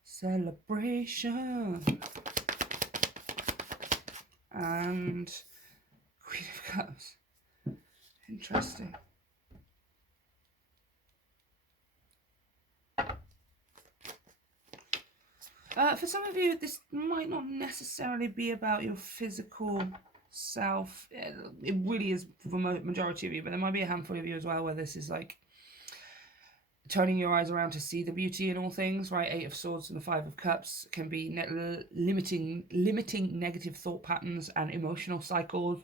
Celebration. And Queen of Cups. Interesting. For some of you, this might not necessarily be about your physical self. It really is for the majority of you, but there might be a handful of you as well where this is like turning your eyes around to see the beauty in all things, right? Eight of Swords and the Five of Cups can be limiting negative thought patterns and emotional cycles,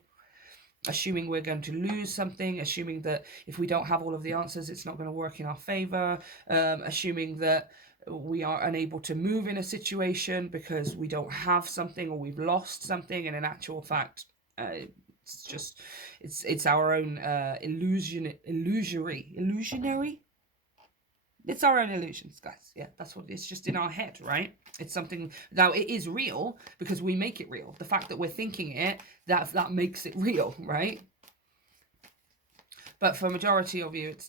assuming we're going to lose something, assuming that if we don't have all of the answers, it's not going to work in our favor, assuming that we are unable to move in a situation because we don't have something or we've lost something, and in actual fact, it's just it's our own illusionary. It's our own illusions, guys. Yeah, that's what it's just in our head, right? It's something now it is real because we make it real. The fact that we're thinking it, that makes it real, right? But for a majority of you, it's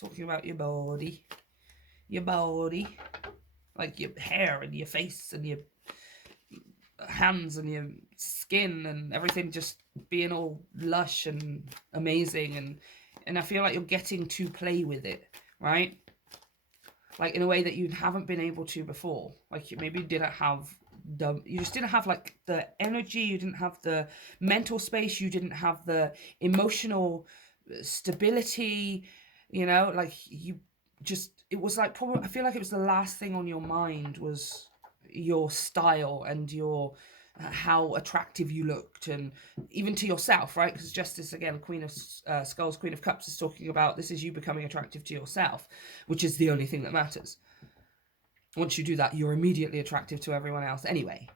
talking about your body, like your hair and your face and your hands and your skin and everything just being all lush and amazing, and I feel like you're getting to play with it, right? Like in a way that you haven't been able to before. Like you maybe didn't have you just didn't have like the energy, you didn't have the mental space, you didn't have the emotional stability, you know, like you just, it was like probably, I feel like it was the last thing on your mind was your style and your how attractive you looked, and even to yourself, right? Because Justice, again, Queen of Skulls, Queen of Cups, is talking about this is you becoming attractive to yourself, which is the only thing that matters. Once you do that, you're immediately attractive to everyone else anyway.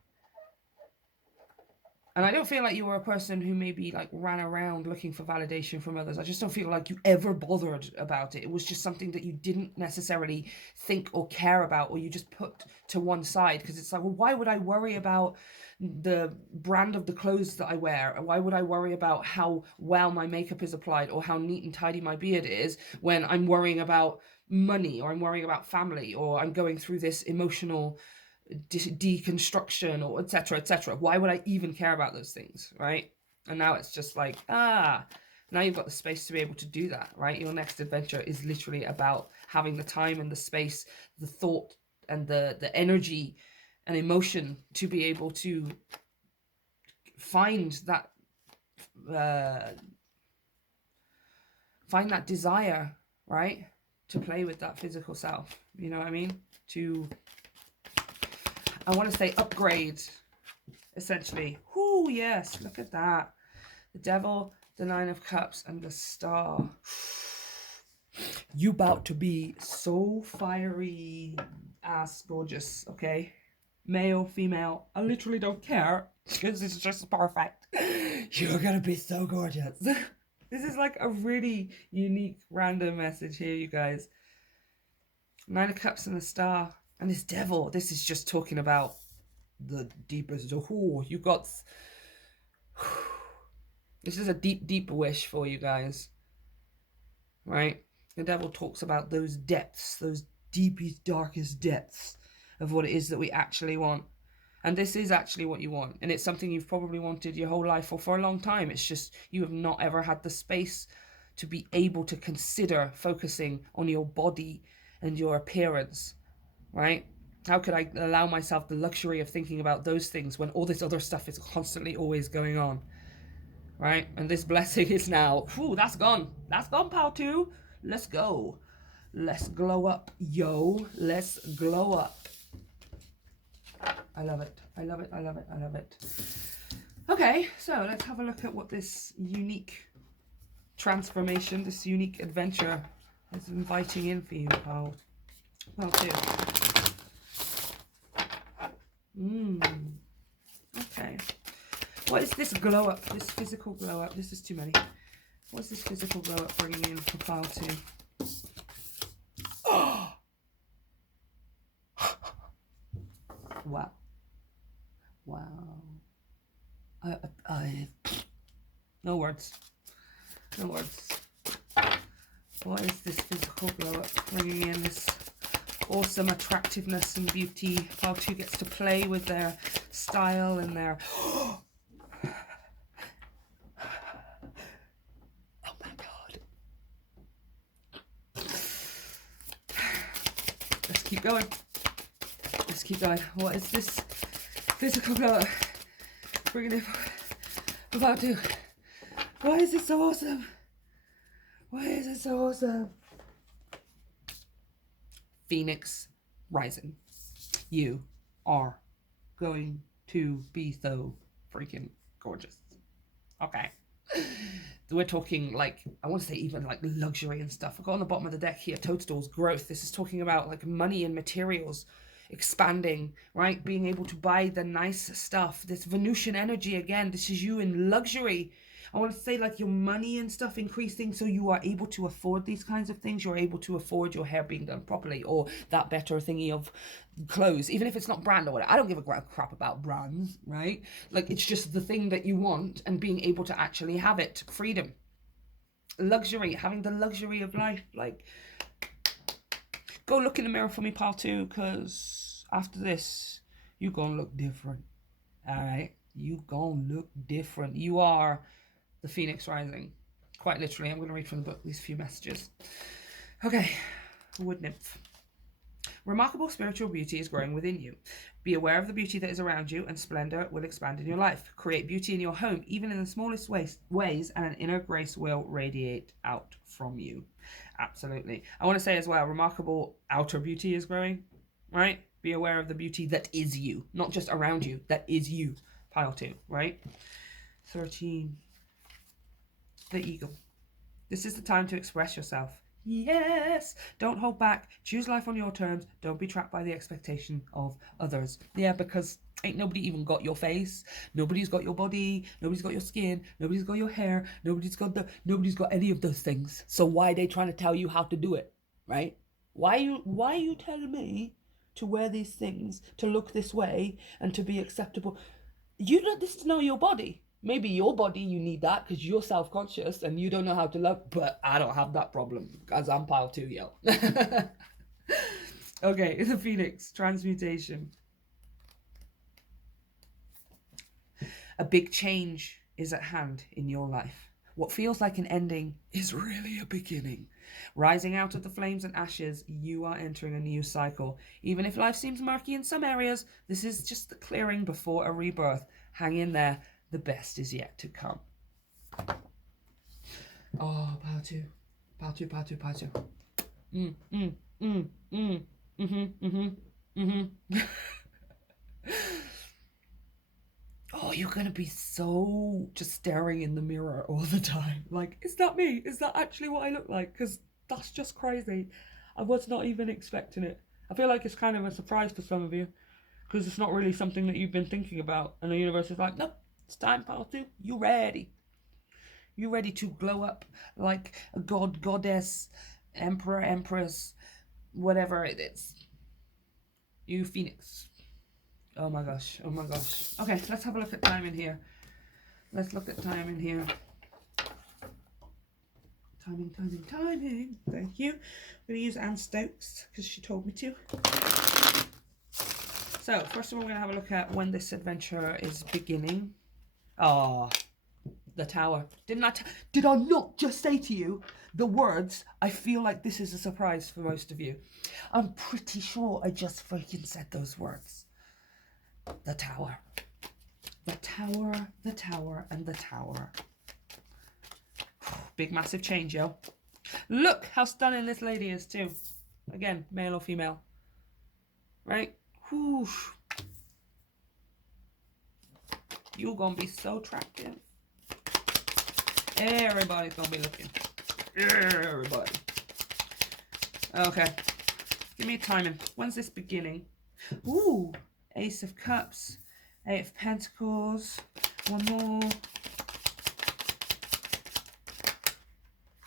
And I don't feel like you were a person who maybe like ran around looking for validation from others. I just don't feel like you ever bothered about it. It was just something that you didn't necessarily think or care about, or you just put to one side, because it's like, well, why would I worry about the brand of the clothes that I wear? Why would I worry about how well my makeup is applied or how neat and tidy my beard is when I'm worrying about money, or I'm worrying about family, or I'm going through this emotional deconstruction, or etc. Why would I even care about those things, right? And now it's just like, now you've got the space to be able to do that, right? Your next adventure is literally about having the time and the space, the thought and the energy and emotion to be able to find that desire, right? To play with that physical self, you know what I mean? I want to say upgrade, essentially. Ooh, yes, look at that. The Devil, the Nine of Cups, and the Star. You about to be so fiery ass gorgeous, okay? Male, female, I literally don't care, because it's just perfect. You're gonna be so gorgeous. This is like a really unique random message here, you guys. Nine of Cups and the Star. And this Devil, this is just talking about the deepest. Oh, you got... This is a deep, deep wish for you guys. Right? The Devil talks about those depths, those deepest, darkest depths of what it is that we actually want. And this is actually what you want. And it's something you've probably wanted your whole life for a long time. It's just you have not ever had the space to be able to consider focusing on your body and your appearance, right? How could I allow myself the luxury of thinking about those things when all this other stuff is constantly always going on, right? And this blessing is now, whew, that's gone. That's gone, pal, too. Let's go. Let's glow up, yo. Let's glow up. I love it. I love it. I love it. I love it. Okay, so let's have a look at what this unique transformation, this unique adventure is inviting in for you, pal. Pal, too. Okay. What is this glow up? This physical glow up? This is too many. What's this physical glow up bringing in for pile 2? Oh! Wow. Wow. No words. No words. What is this physical glow up bringing in? This awesome attractiveness and beauty. Pile 2 gets to play with their style and their... Oh my God. Let's keep going. Let's keep going. What is this physical glow up bringing in for Pile 2? Why is it so awesome? Why is it so awesome? Phoenix rising. You are going to be so freaking gorgeous. Okay. We're talking like, I want to say even like luxury and stuff. I've got on the bottom of the deck here, toadstools, growth. This is talking about like money and materials expanding, right? Being able to buy the nice stuff. This Venusian energy again. This is you in luxury. I want to say like your money and stuff increasing so you are able to afford these kinds of things. You're able to afford your hair being done properly or that better thingy of clothes, even if it's not brand or whatever. I don't give a crap about brands, right? Like it's just the thing that you want and being able to actually have it. Freedom. Luxury. Having the luxury of life. Like, go look in the mirror for me, pal, too, because after this, you gonna look different. All right? You gonna look different. You are the Phoenix rising. Quite literally. I'm going to read from the book these few messages. Okay. Wood nymph. Remarkable spiritual beauty is growing within you. Be aware of the beauty that is around you, and splendor will expand in your life. Create beauty in your home, even in the smallest ways, and an inner grace will radiate out from you. Absolutely. I want to say as well, remarkable outer beauty is growing, right? Be aware of the beauty that is you, not just around you, that is you. Pile 2, right? 13. The eagle. This is the time to express yourself. Yes. Don't hold back. Choose life on your terms. Don't be trapped by the expectation of others. Yeah, because ain't nobody even got your face. Nobody's got your body. Nobody's got your skin. Nobody's got your hair. Nobody's got any of those things. So why are they trying to tell you how to do it, right? Why are you telling me to wear these things, to look this way, and to be acceptable? You know, this is not your body. Maybe your body, you need that because you're self-conscious and you don't know how to love, but I don't have that problem because I'm pile 2, yo. Okay, the Phoenix, transmutation. A big change is at hand in your life. What feels like an ending is really a beginning. Rising out of the flames and ashes, you are entering a new cycle. Even if life seems murky in some areas, this is just the clearing before a rebirth. Hang in there. The best is yet to come. Oh, pile 2. Pile 2, pile 2, pile 2. Oh, you're going to be so just staring in the mirror all the time. Like, is that me? Is that actually what I look like? Because that's just crazy. I was not even expecting it. I feel like it's kind of a surprise for some of you because it's not really something that you've been thinking about. And the universe is like, nope. It's time, pile 2. You ready? You ready to glow up like a god, goddess, emperor, empress, whatever it is. You Phoenix. Oh my gosh. Oh my gosh. Okay, let's have a look at time in here. Let's look at time in here. Timing, timing, timing. Thank you. I'm going to use Anne Stokes because she told me to. So, first of all, we're going to have a look at when this adventure is beginning. Oh, The Tower. Did I not just say to you the words? I feel like this is a surprise for most of you. I'm pretty sure I just freaking said those words. The Tower. The Tower, the Tower, and the Tower. Big massive change, yo. Look how stunning this lady is too. Again, male or female. Right? Whew. You're gonna be so attractive. Everybody's gonna be looking. Everybody. Okay. Give me a timing. When's this beginning? Ooh. Ace of Cups. 8 of Pentacles. One more.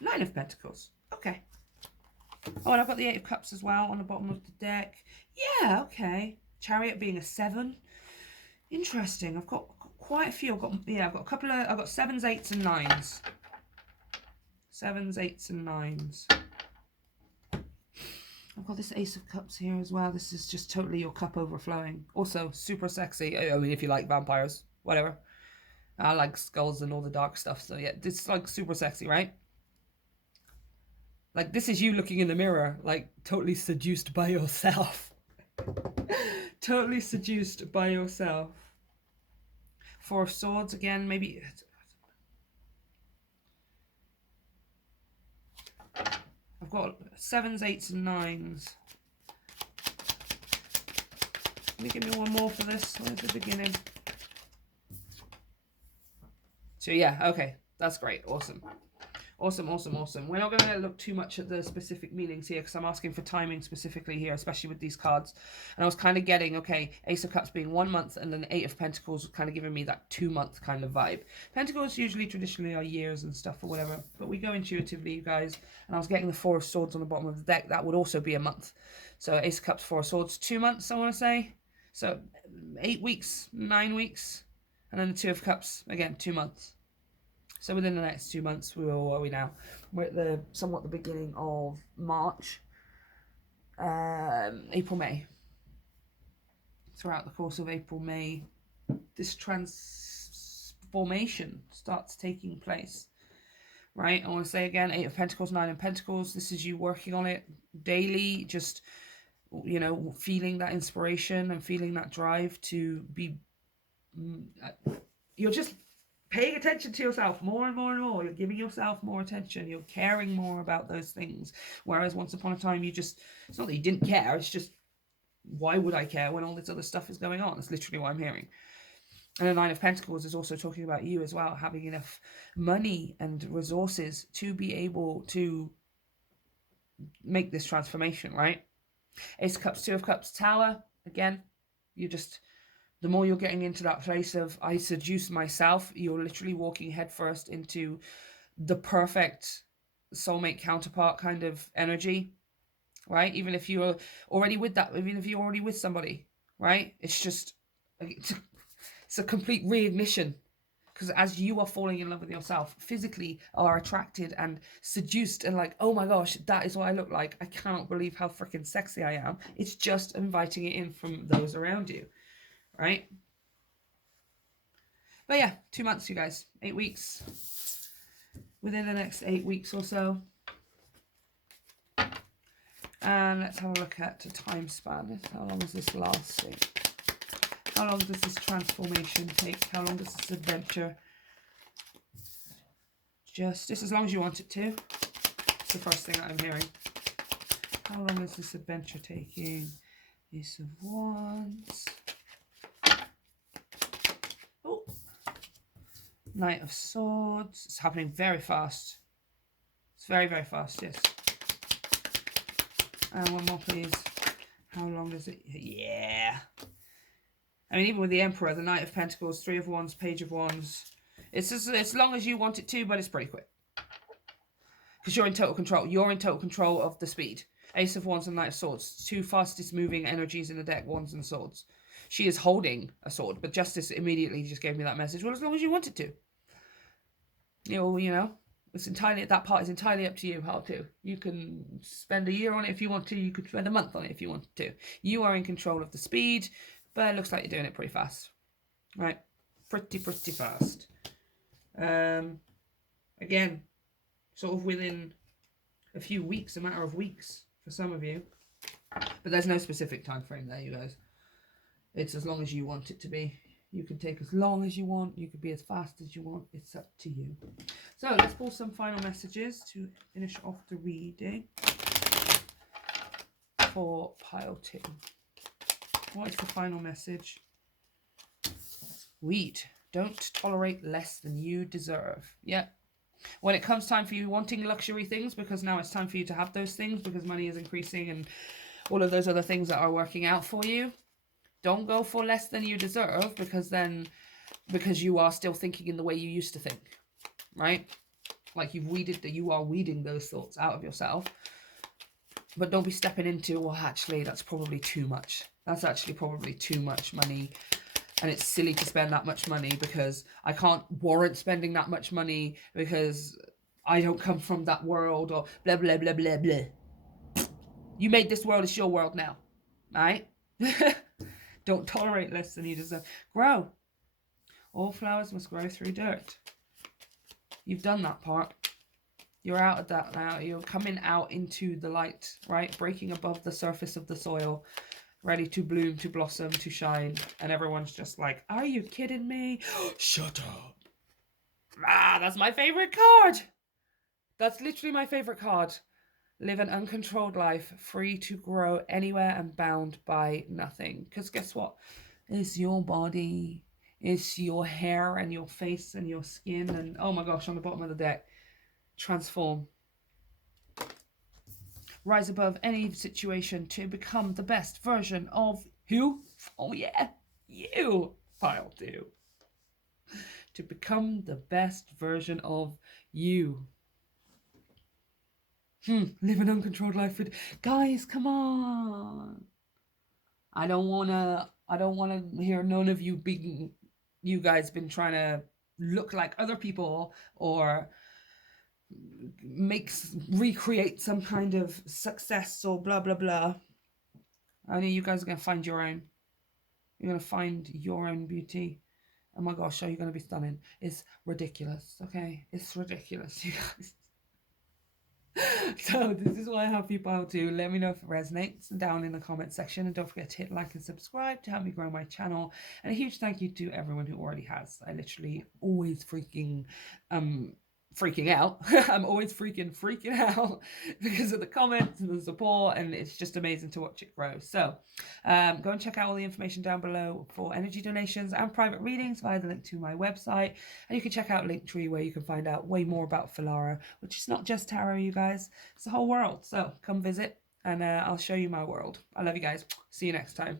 9 of Pentacles. Okay. Oh, and I've got the 8 of Cups as well on the bottom of the deck. Yeah, okay. Chariot being a 7. Interesting. I've got quite a few. I've got a couple of, I've got 7s, 8s, and 9s. 7s, 8s, and 9s. I've got this Ace of Cups here as well. This is just totally your cup overflowing. Also, super sexy. I mean, if you like vampires, whatever. I like skulls and all the dark stuff. So yeah, this is like super sexy, right? Like, this is you looking in the mirror, like, totally seduced by yourself. Totally seduced by yourself. 4 of Swords again, maybe. I've got 7s, 8s, and 9s. Can you give me one more for this? Where's the beginning? So yeah, okay, that's great, awesome. Awesome, awesome, awesome. We're not going to look too much at the specific meanings here because I'm asking for timing specifically here, especially with these cards. And I was kind of getting, okay, Ace of Cups being 1 month and then 8 of Pentacles kind of giving me that 2-month kind of vibe. Pentacles usually traditionally are years and stuff or whatever, but we go intuitively, you guys. And I was getting the 4 of Swords on the bottom of the deck. That would also be a month. So Ace of Cups, 4 of Swords, 2 months, I want to say. So 8 weeks, 9 weeks. And then the 2 of Cups, again, 2 months. So within the next 2 months, where are we now? We're at somewhat the beginning of March, April, May. Throughout the course of April, May, this transformation starts taking place, right? I want to say again, 8 of Pentacles, 9 of Pentacles. This is you working on it daily, just, you know, feeling that inspiration and feeling that drive to be, you're just paying attention to yourself more and more and more. You're giving yourself more attention. You're caring more about those things. Whereas once upon a time, you just, it's not that you didn't care. It's just, why would I care when all this other stuff is going on? That's literally what I'm hearing. And the 9 of Pentacles is also talking about you as well, having enough money and resources to be able to make this transformation, right? Ace of Cups, 2 of Cups, Tower. Again, you just, the more you're getting into that place of I seduce myself, you're literally walking headfirst into the perfect soulmate counterpart kind of energy, right? Even if you're already with that, even if you're already with somebody, right? It's just, it's a complete reignition. Because as you are falling in love with yourself, physically are attracted and seduced and like, oh my gosh, that is what I look like. I cannot believe how freaking sexy I am. It's just inviting it in from those around you. Right? But yeah, 2 months, you guys. 8 weeks. Within the next 8 weeks or so. And let's have a look at the time span. How long is this lasting? How long does this transformation take? How long does this adventure? Just as long as you want it to. It's the first thing that I'm hearing. How long is this adventure taking? Ace of Wands. Knight of Swords. It's happening very fast. It's very, very fast, yes. And one more, please. How long does it... Yeah. I mean, even with the Emperor, the Knight of Pentacles, 3 of Wands, Page of Wands. It's as long as you want it to, but it's pretty quick. Because you're in total control. You're in total control of the speed. Ace of Wands and Knight of Swords. 2 fastest moving energies in the deck, Wands and Swords. She is holding a sword, but Justice immediately just gave me that message. Well, as long as you want it to. You know, it's entirely, that part is entirely up to you how to. You can spend a year on it if you want to. You could spend a month on it if you want to. You are in control of the speed, but it looks like you're doing it pretty fast. Right? Pretty fast. Again, sort of within a few weeks, a matter of weeks for some of you. But there's no specific time frame there, you guys. It's as long as you want it to be. You can take as long as you want. You can be as fast as you want. It's up to you. So let's pull some final messages to finish off the reading for pile 2. What is the final message? Weed. Don't tolerate less than you deserve. Yeah. When it comes time for you wanting luxury things, because now it's time for you to have those things because money is increasing and all of those other things that are working out for you, don't go for less than you deserve, because you are still thinking in the way you used to think, right? Like you are weeding those thoughts out of yourself. But don't be stepping into, well, actually, that's probably too much. That's actually probably too much money. And it's silly to spend that much money because I can't warrant spending that much money because I don't come from that world, or blah, blah, blah, blah, blah. You made this world, it's your world now, right? Don't tolerate less than you deserve. Grow. All flowers must grow through dirt. You've done that part. You're out of that now. You're coming out into the light, right? Breaking above the surface of the soil. Ready to bloom, to blossom, to shine. And everyone's just like, are you kidding me? Shut up. Ah, that's my favorite card. That's literally my favorite card. Live an uncontrolled life, free to grow anywhere and bound by nothing. Because guess what? It's your body. It's your hair and your face and your skin. And oh my gosh, on the bottom of the deck. Transform. Rise above any situation to become the best version of who? Oh yeah, you, pile 2. To become the best version of you. Live an uncontrolled life with guys, come on. I don't wanna hear none of you guys been trying to look like other people or recreate some kind of success or blah blah blah. I know you guys are gonna find your own. You're gonna find your own beauty. Oh my gosh, are you gonna be stunning? It's ridiculous, okay? It's ridiculous, you guys. So this is why I have you pile 2. Let me know if it resonates down in the comment section, and don't forget to hit like and subscribe to help me grow my channel. And a huge thank you to everyone who already has. I literally always freaking out. I'm always freaking out because of the comments and the support, and it's just amazing to watch it grow. So go and check out all the information down below for energy donations and private readings via the link to my website, and you can check out Linktree, where you can find out way more about Filara, which is not just tarot, you guys, it's the whole world. So come visit and I'll show you my world. I love you guys. See you next time.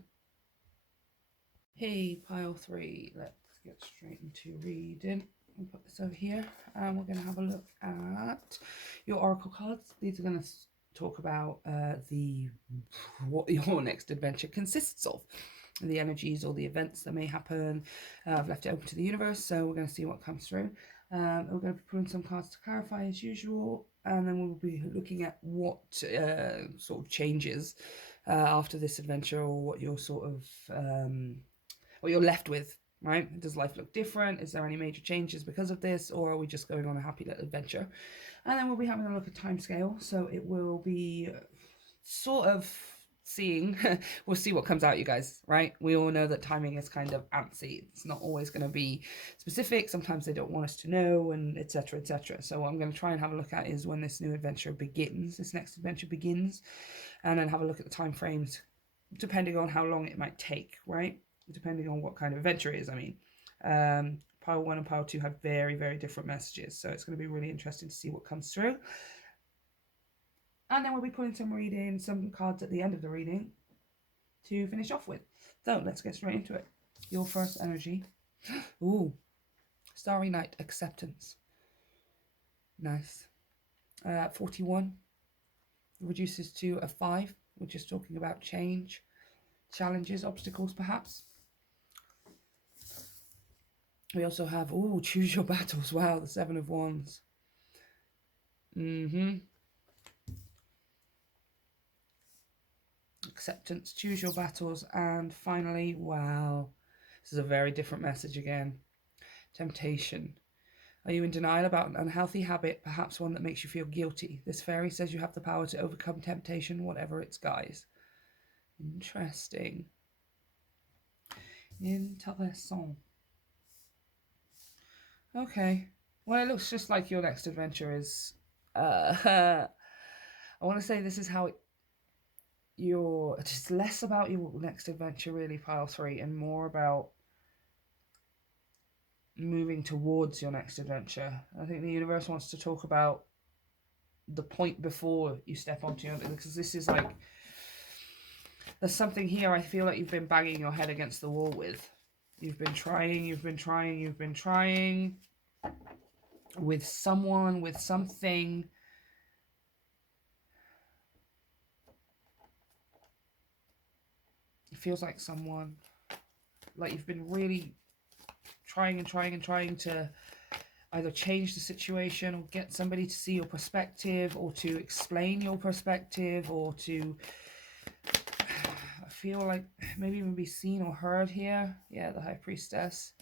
Hey pile 3, let's get straight into reading. I'll put this over here and we're going to have a look at your oracle cards. These are going to talk about what your next adventure consists of, the energies or the events that may happen. I've left it open to the universe, so we're going to see what comes through. We're going to be pulling some cards to clarify as usual, and then we'll be looking at what sort of changes after this adventure, or what you're sort of what you're left with. Right? Does life look different? Is there any major changes because of this, or are we just going on a happy little adventure? And then we'll be having a look at time scale. So it will be sort of seeing, we'll see what comes out, you guys, right? We all know that timing is kind of antsy. It's not always going to be specific. Sometimes they don't want us to know, and etc, etc. So what I'm going to try and have a look at is when this new adventure begins, this next adventure begins, and then have a look at the time frames, depending on how long it might take, right? Depending on what kind of adventure it is. I mean, pile 1 and pile 2 have very, very different messages, so it's going to be really interesting to see what comes through. And then we'll be pulling some cards at the end of the reading to finish off with. So let's get straight into it. Your first energy. Ooh, Starry Night, acceptance. Nice. 41 reduces to a 5, which is talking about change, challenges, obstacles perhaps. We also have, choose your battles. Wow, the 7 of Wands. Acceptance, choose your battles. And finally, wow, this is a very different message again. Temptation. Are you in denial about an unhealthy habit, perhaps one that makes you feel guilty? This fairy says you have the power to overcome temptation, whatever its guise. Interesting. Intéressant. Okay. Well, it looks just like your next adventure is... I want to say this is how you're... It's less about your next adventure, really, pile 3, and more about moving towards your next adventure. I think the universe wants to talk about the point before you step onto your... Because this is like... There's something here I feel like you've been banging your head against the wall with. You've been trying with someone, with something. It feels like someone. Like you've been really trying to either change the situation or get somebody to see your perspective or to explain your perspective or to... I feel like maybe even be seen or heard here. Yeah, the High Priestess.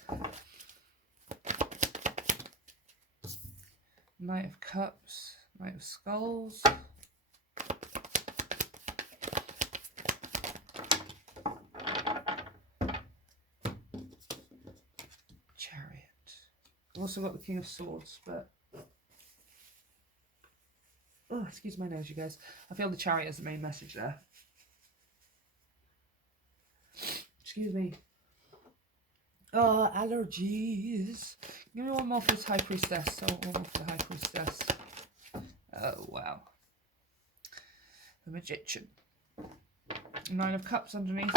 Knight of Cups, Knight of Skulls. Chariot. I've also got the King of Swords, but... Oh, excuse my nose, you guys. I feel the Chariot is the main message there. Excuse me. Oh, allergies. Give me one more for this High Priestess. Oh, one more for the High Priestess. Oh, wow. The Magician. Nine of Cups underneath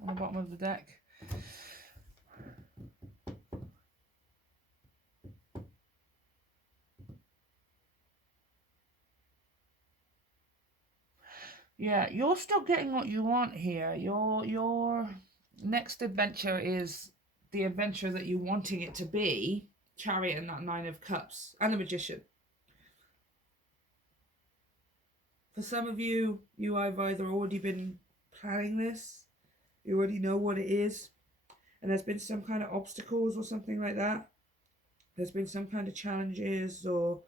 on the bottom of the deck. Yeah, you're still getting what you want here. Your next adventure is the adventure that you're wanting it to be. Chariot and that Nine of Cups. And the Magician. For some of you, you have either already been planning this. You already know what it is. And there's been some kind of obstacles or something like that. There's been some kind of challenges, or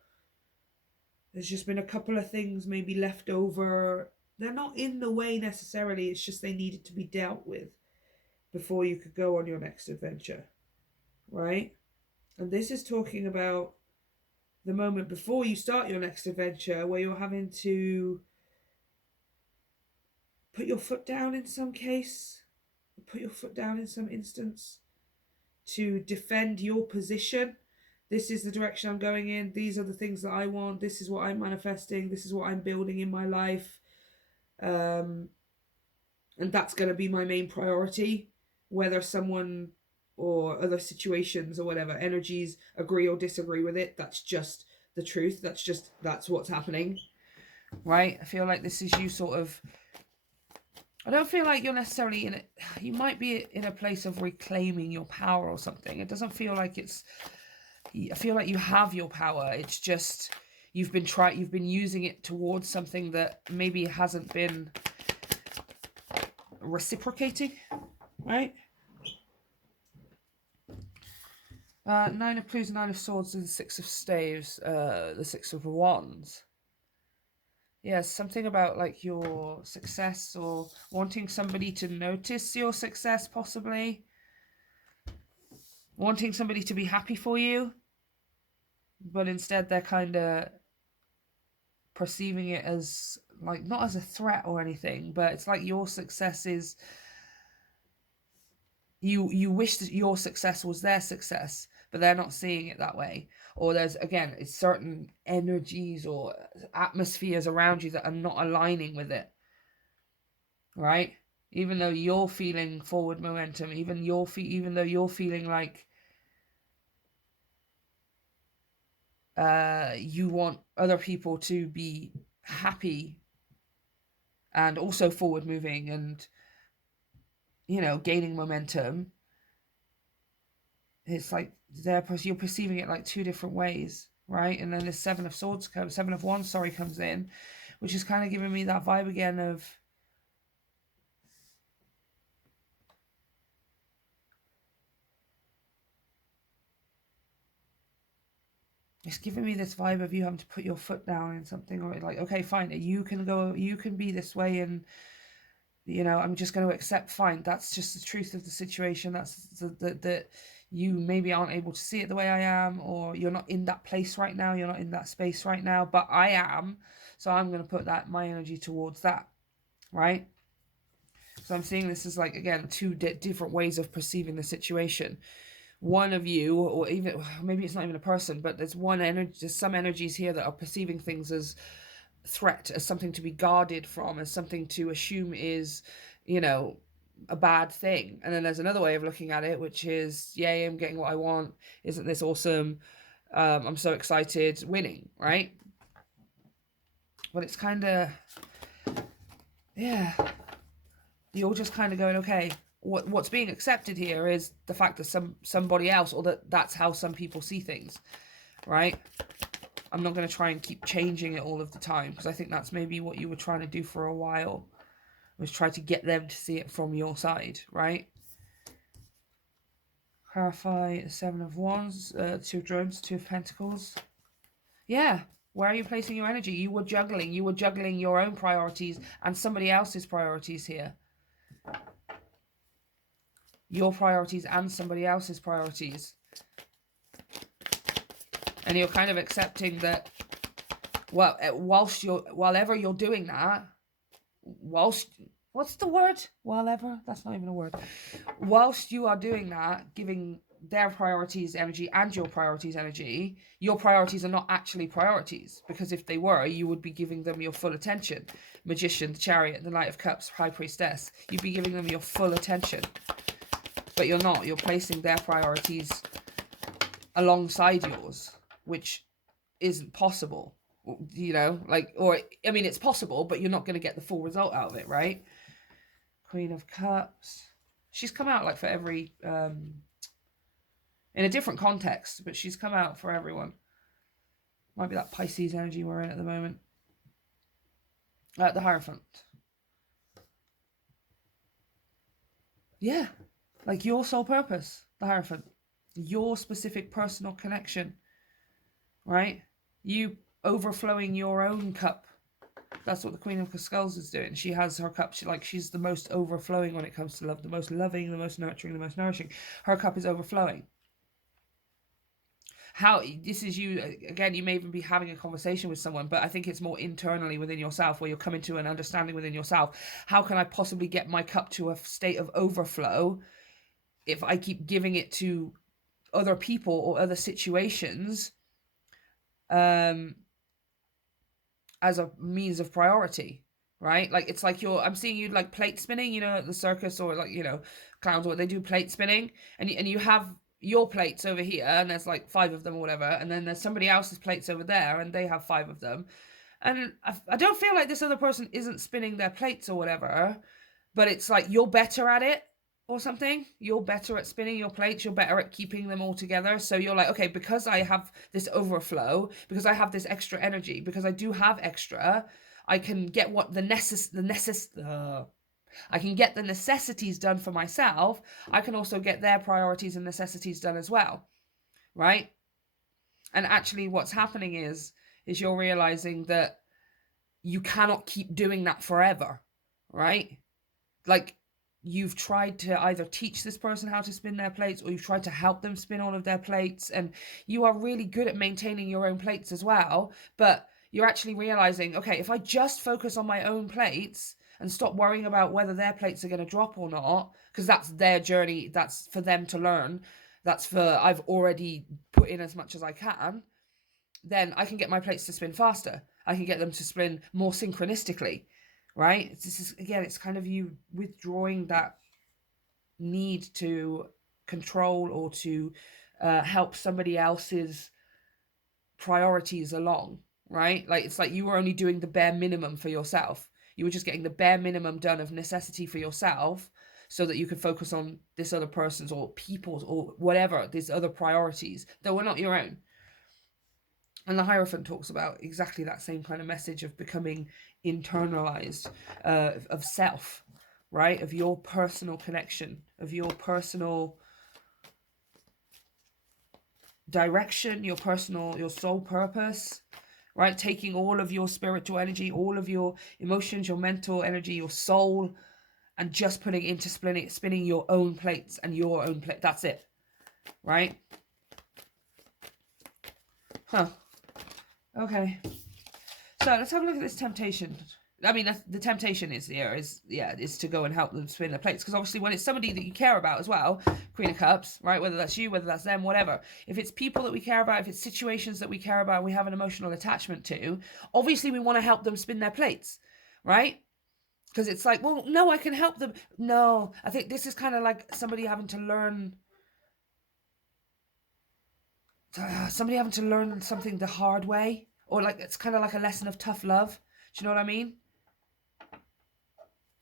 there's just been a couple of things maybe left over. They're not in the way necessarily, it's just they needed to be dealt with before you could go on your next adventure, right? And this is talking about the moment before you start your next adventure where you're having to put your foot down in some case, put your foot down in some instance to defend your position. This is the direction I'm going in. These are the things that I want. This is what I'm manifesting. This is what I'm building in my life. And that's going to be my main priority, whether someone or other situations or whatever energies agree or disagree with it. That's just the truth. That's what's happening, right? I feel like this is you sort of... I don't feel like you're necessarily in it. You might be in a place of reclaiming your power or something. It doesn't feel like it's... I feel like you have your power. It's just you've been using it towards something that maybe hasn't been reciprocating, right? Nine of Clues, Nine of Swords, and the Six of Staves, the Six of Wands. Yeah, something about like your success or wanting somebody to notice your success, possibly. Wanting somebody to be happy for you, but instead they're kind of perceiving it as like not as a threat or anything, but it's like your success is... You wish that your success was their success, but they're not seeing it that way. Or there's, again, it's certain energies or atmospheres around you that are not aligning with it, right? Even though you're feeling forward momentum, even though you're feeling like you want other people to be happy and also forward moving and, you know, gaining momentum, it's like you're perceiving it like two different ways, right? And then the Seven of Wands comes in, which is kind of giving me that vibe again of It's giving me this vibe of you having to put your foot down in something, or like, okay, fine, you can go, you can be this way, and you know, I'm just going to accept, fine, that's just the truth of the situation. That's that you maybe aren't able to see it the way I am, or you're not in that place right now, you're not in that space right now, but I am, so I'm going to put that, my energy towards that, right? So I'm seeing this as like, again, two different ways of perceiving the situation. One of you, or even maybe it's not even a person, but there's one energy, there's some energies here that are perceiving things as threat, as something to be guarded from, as something to assume is, you know, a bad thing. And then there's another way of looking at it, which is, yay, I'm getting what I want. Isn't this awesome? I'm so excited, winning, right? But it's kind of, yeah, you're just kind of going, okay, what's being accepted here is the fact that somebody else, or that's how some people see things, right? I'm not going to try and keep changing it all of the time, because I think that's maybe what you were trying to do for a while, was try to get them to see it from your side, right? Clarify the Seven of Wands, Two of Drones, Two of Pentacles. Yeah, where are you placing your energy? You were juggling your own priorities and somebody else's priorities here. Your priorities and somebody else's priorities. And you're kind of accepting that, well, while you're doing that, what's the word? While that's not even a word. Whilst you are doing that, giving their priorities energy and your priorities energy, your priorities are not actually priorities, because if they were, you would be giving them your full attention. Magician, the Chariot, the Knight of Cups, High Priestess, you'd be giving them your full attention. But you're not. You're placing their priorities alongside yours, which isn't possible, you know, like, or, I mean, it's possible, but you're not going to get the full result out of it, right? Queen of Cups. She's come out like for every, in a different context, but she's come out for everyone. Might be that Pisces energy we're in at the moment. The Hierophant. Yeah, like your sole purpose, the Hierophant. Your specific personal connection, right? You overflowing your own cup. That's what the Queen of Skulls is doing. She has her cup, she's the most overflowing when it comes to love, the most loving, the most nurturing, the most nourishing. Her cup is overflowing. How, this is you, again, you may even be having a conversation with someone, but I think it's more internally within yourself, where you're coming to an understanding within yourself. How can I possibly get my cup to a state of overflow if I keep giving it to other people or other situations as a means of priority, right? Like, it's like I'm seeing you like plate spinning, you know, at the circus, or like, you know, clowns, or they do plate spinning, and you have your plates over here, and there's like 5 of them or whatever, and then there's somebody else's plates over there, and they have 5 of them, and I don't feel like this other person isn't spinning their plates or whatever, but it's like you're better at it or something. You're better at spinning your plates, you're better at keeping them all together. So you're like, okay, because I have this overflow, because I have this extra energy, because I do have extra, I can get what I can get the necessities done for myself. I can also get their priorities and necessities done as well, right? And actually what's happening is you're realizing that you cannot keep doing that forever, right? Like, you've tried to either teach this person how to spin their plates, or you've tried to help them spin all of their plates, and you are really good at maintaining your own plates as well, but you're actually realizing, okay, if I just focus on my own plates and stop worrying about whether their plates are going to drop or not, because that's their journey, that's for them to learn, that's for, I've already put in as much as I can, then I can get my plates to spin faster. I can get them to spin more synchronistically, right? This is, again, it's kind of you withdrawing that need to control or to help somebody else's priorities along, right? Like, it's like you were only doing the bare minimum for yourself. You were just getting the bare minimum done of necessity for yourself, so that you could focus on this other person's or people's or whatever, these other priorities that were not your own. And the Hierophant talks about exactly that same kind of message of becoming internalized, of self, right? Of your personal connection, of your personal direction, your soul purpose, right? Taking all of your spiritual energy, all of your emotions, your mental energy, your soul, and just putting it into spinning your own plates and your own plate. That's it, right? Huh. Okay. So let's have a look at this temptation. I mean, the temptation is to go and help them spin their plates. Because obviously when it's somebody that you care about as well, Queen of Cups, right? Whether that's you, whether that's them, whatever. If it's people that we care about, if it's situations that we care about, we have an emotional attachment to, obviously we want to help them spin their plates, right? Because it's like, well, no, I can help them. No, I think this is kind of like somebody having to learn something the hard way. Or like, it's kind of like a lesson of tough love. Do you know what I mean?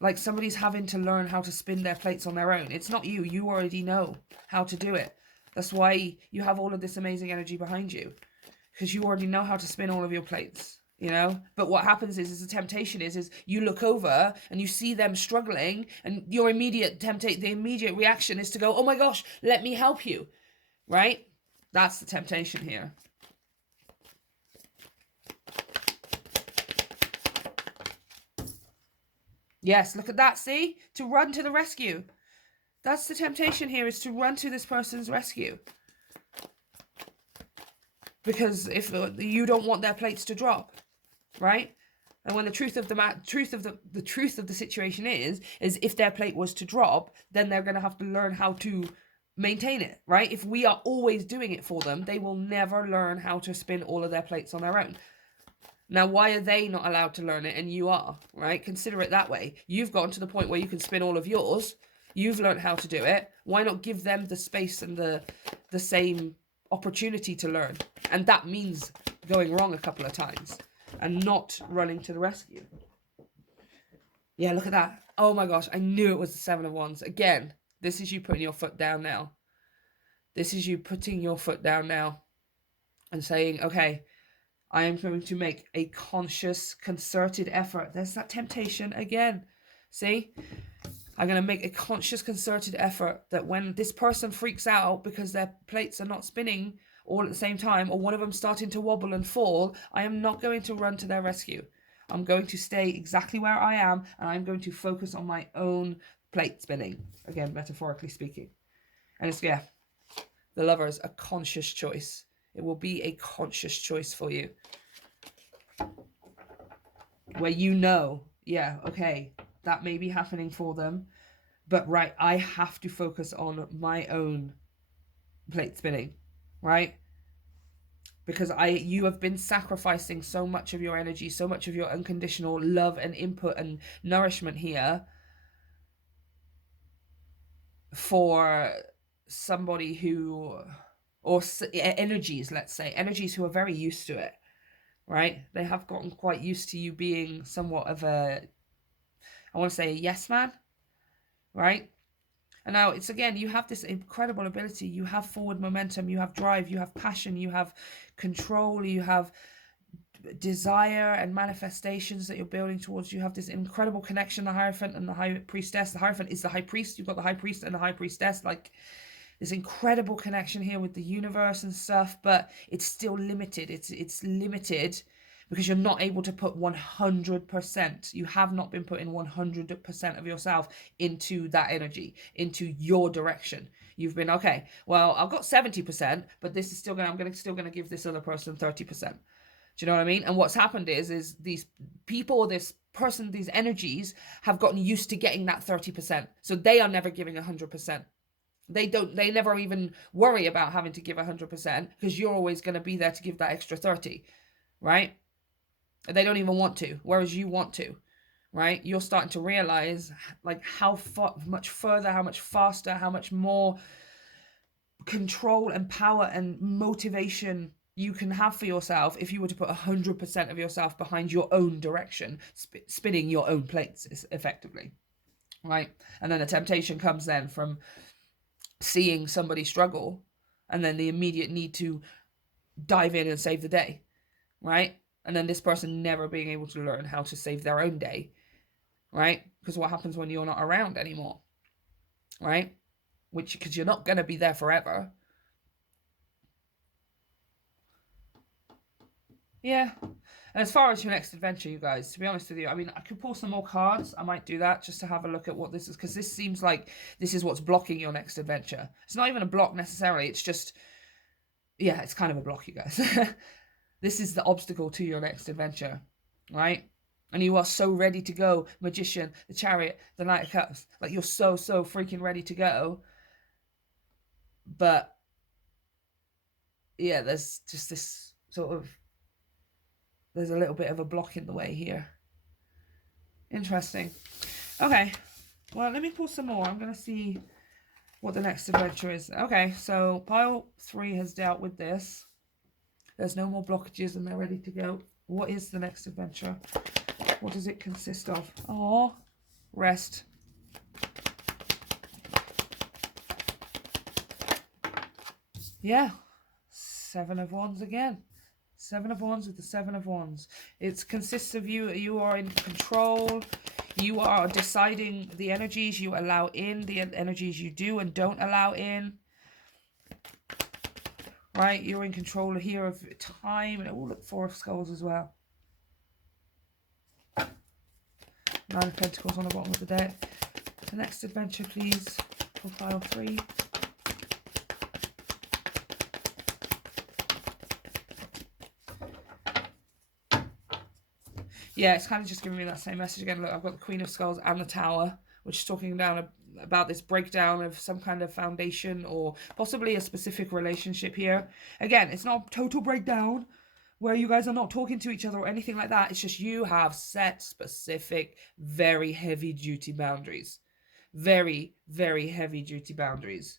Like somebody's having to learn how to spin their plates on their own. It's not you. You already know how to do it. That's why you have all of this amazing energy behind you. Because you already know how to spin all of your plates, you know? But what happens is the temptation is you look over and you see them struggling, and your the immediate reaction is to go, oh my gosh, let me help you, right? That's the temptation here. Yes, look at that, see? To run to the rescue. That's the temptation here, is to run to this person's rescue. Because if you don't want their plates to drop, right? And when the truth of the situation is if their plate was to drop, then they're going to have to learn how to maintain it, right? If we are always doing it for them, they will never learn how to spin all of their plates on their own. Now, why are they not allowed to learn it and you are, right? Consider it that way. You've gotten to the point where you can spin all of yours. You've learned how to do it. Why not give them the space and the same opportunity to learn? And that means going wrong a couple of times and not running to the rescue. Yeah, look at that. Oh my gosh, I knew it was the Seven of Wands. Again, this is you putting your foot down now. This is you putting your foot down now and saying, okay, I am going to make a conscious, concerted effort. There's that temptation again. See? I'm going to make a conscious, concerted effort that when this person freaks out because their plates are not spinning all at the same time, or one of them starting to wobble and fall, I am not going to run to their rescue. I'm going to stay exactly where I am, and I'm going to focus on my own plate spinning. Again, metaphorically speaking. And it's, yeah, the Lovers, a conscious choice. It will be a conscious choice for you. Where you know, yeah, okay, that may be happening for them, but right, I have to focus on my own plate spinning, right? Because you have been sacrificing so much of your energy, so much of your unconditional love and input and nourishment here for somebody who, or energies, let's say, energies who are very used to it, right? They have gotten quite used to you being somewhat of a, I want to say a yes man, right? And now it's, again, you have this incredible ability. You have forward momentum, you have drive, you have passion, you have control, you have desire and manifestations that you're building towards. You have this incredible connection, the Hierophant and the High Priestess. The Hierophant is the High Priest. You've got the High Priest and the High Priestess, like this incredible connection here with the universe and stuff, but it's still limited. It's limited because you're not able to put 100%. You have not been putting 100% of yourself into that energy, into your direction. You've been, okay, well, I've got 70%, but this is still going to, still going to give this other person 30%. Do you know what I mean? And what's happened is these people, this person, these energies have gotten used to getting that 30%. So they are never giving 100%. They never even worry about having to give 100% because you're always going to be there to give that extra 30, right? They don't even want to, whereas you want to, right? You're starting to realize like how much further, how much faster, how much more control and power and motivation you can have for yourself if you were to put 100% of yourself behind your own direction, spinning your own plates effectively, right? And then the temptation comes then from seeing somebody struggle and then the immediate need to dive in and save the day, right? And then this person never being able to learn how to save their own day, right? Because what happens when you're not around anymore, right? Because you're not going to be there forever. Yeah. And as far as your next adventure, you guys, to be honest with you, I mean, I could pull some more cards. I might do that just to have a look at what this is, because this seems like this is what's blocking your next adventure. It's not even a block necessarily. It's just, yeah, it's kind of a block, you guys. This is the obstacle to your next adventure, right? And you are so ready to go. Magician, the Chariot, the Knight of Cups. Like, you're so freaking ready to go. But, yeah, there's just this sort of, there's a little bit of a block in the way here. Interesting. Okay, well, let me pull some more. I'm going to see what the next adventure is. Okay, so pile 3 has dealt with this. There's no more blockages and they're ready to go. What is the next adventure? What does it consist of? Oh, rest. Yeah, 7 of Wands again. 7 of Wands with the 7 of Wands. It consists of you are in control. You are deciding the energies you allow in, the energies you do and don't allow in. Right, you're in control here of time. And look, 4 of Skulls as well. 9 of Pentacles on the bottom of the deck. The next adventure, please, for pile 3. Yeah, it's kind of just giving me that same message again. Look, I've got the Queen of Skulls and the Tower, which is talking down about this breakdown of some kind of foundation or possibly a specific relationship here. Again, it's not a total breakdown where you guys are not talking to each other or anything like that. It's just you have set specific, very heavy-duty boundaries. Very, very heavy-duty boundaries.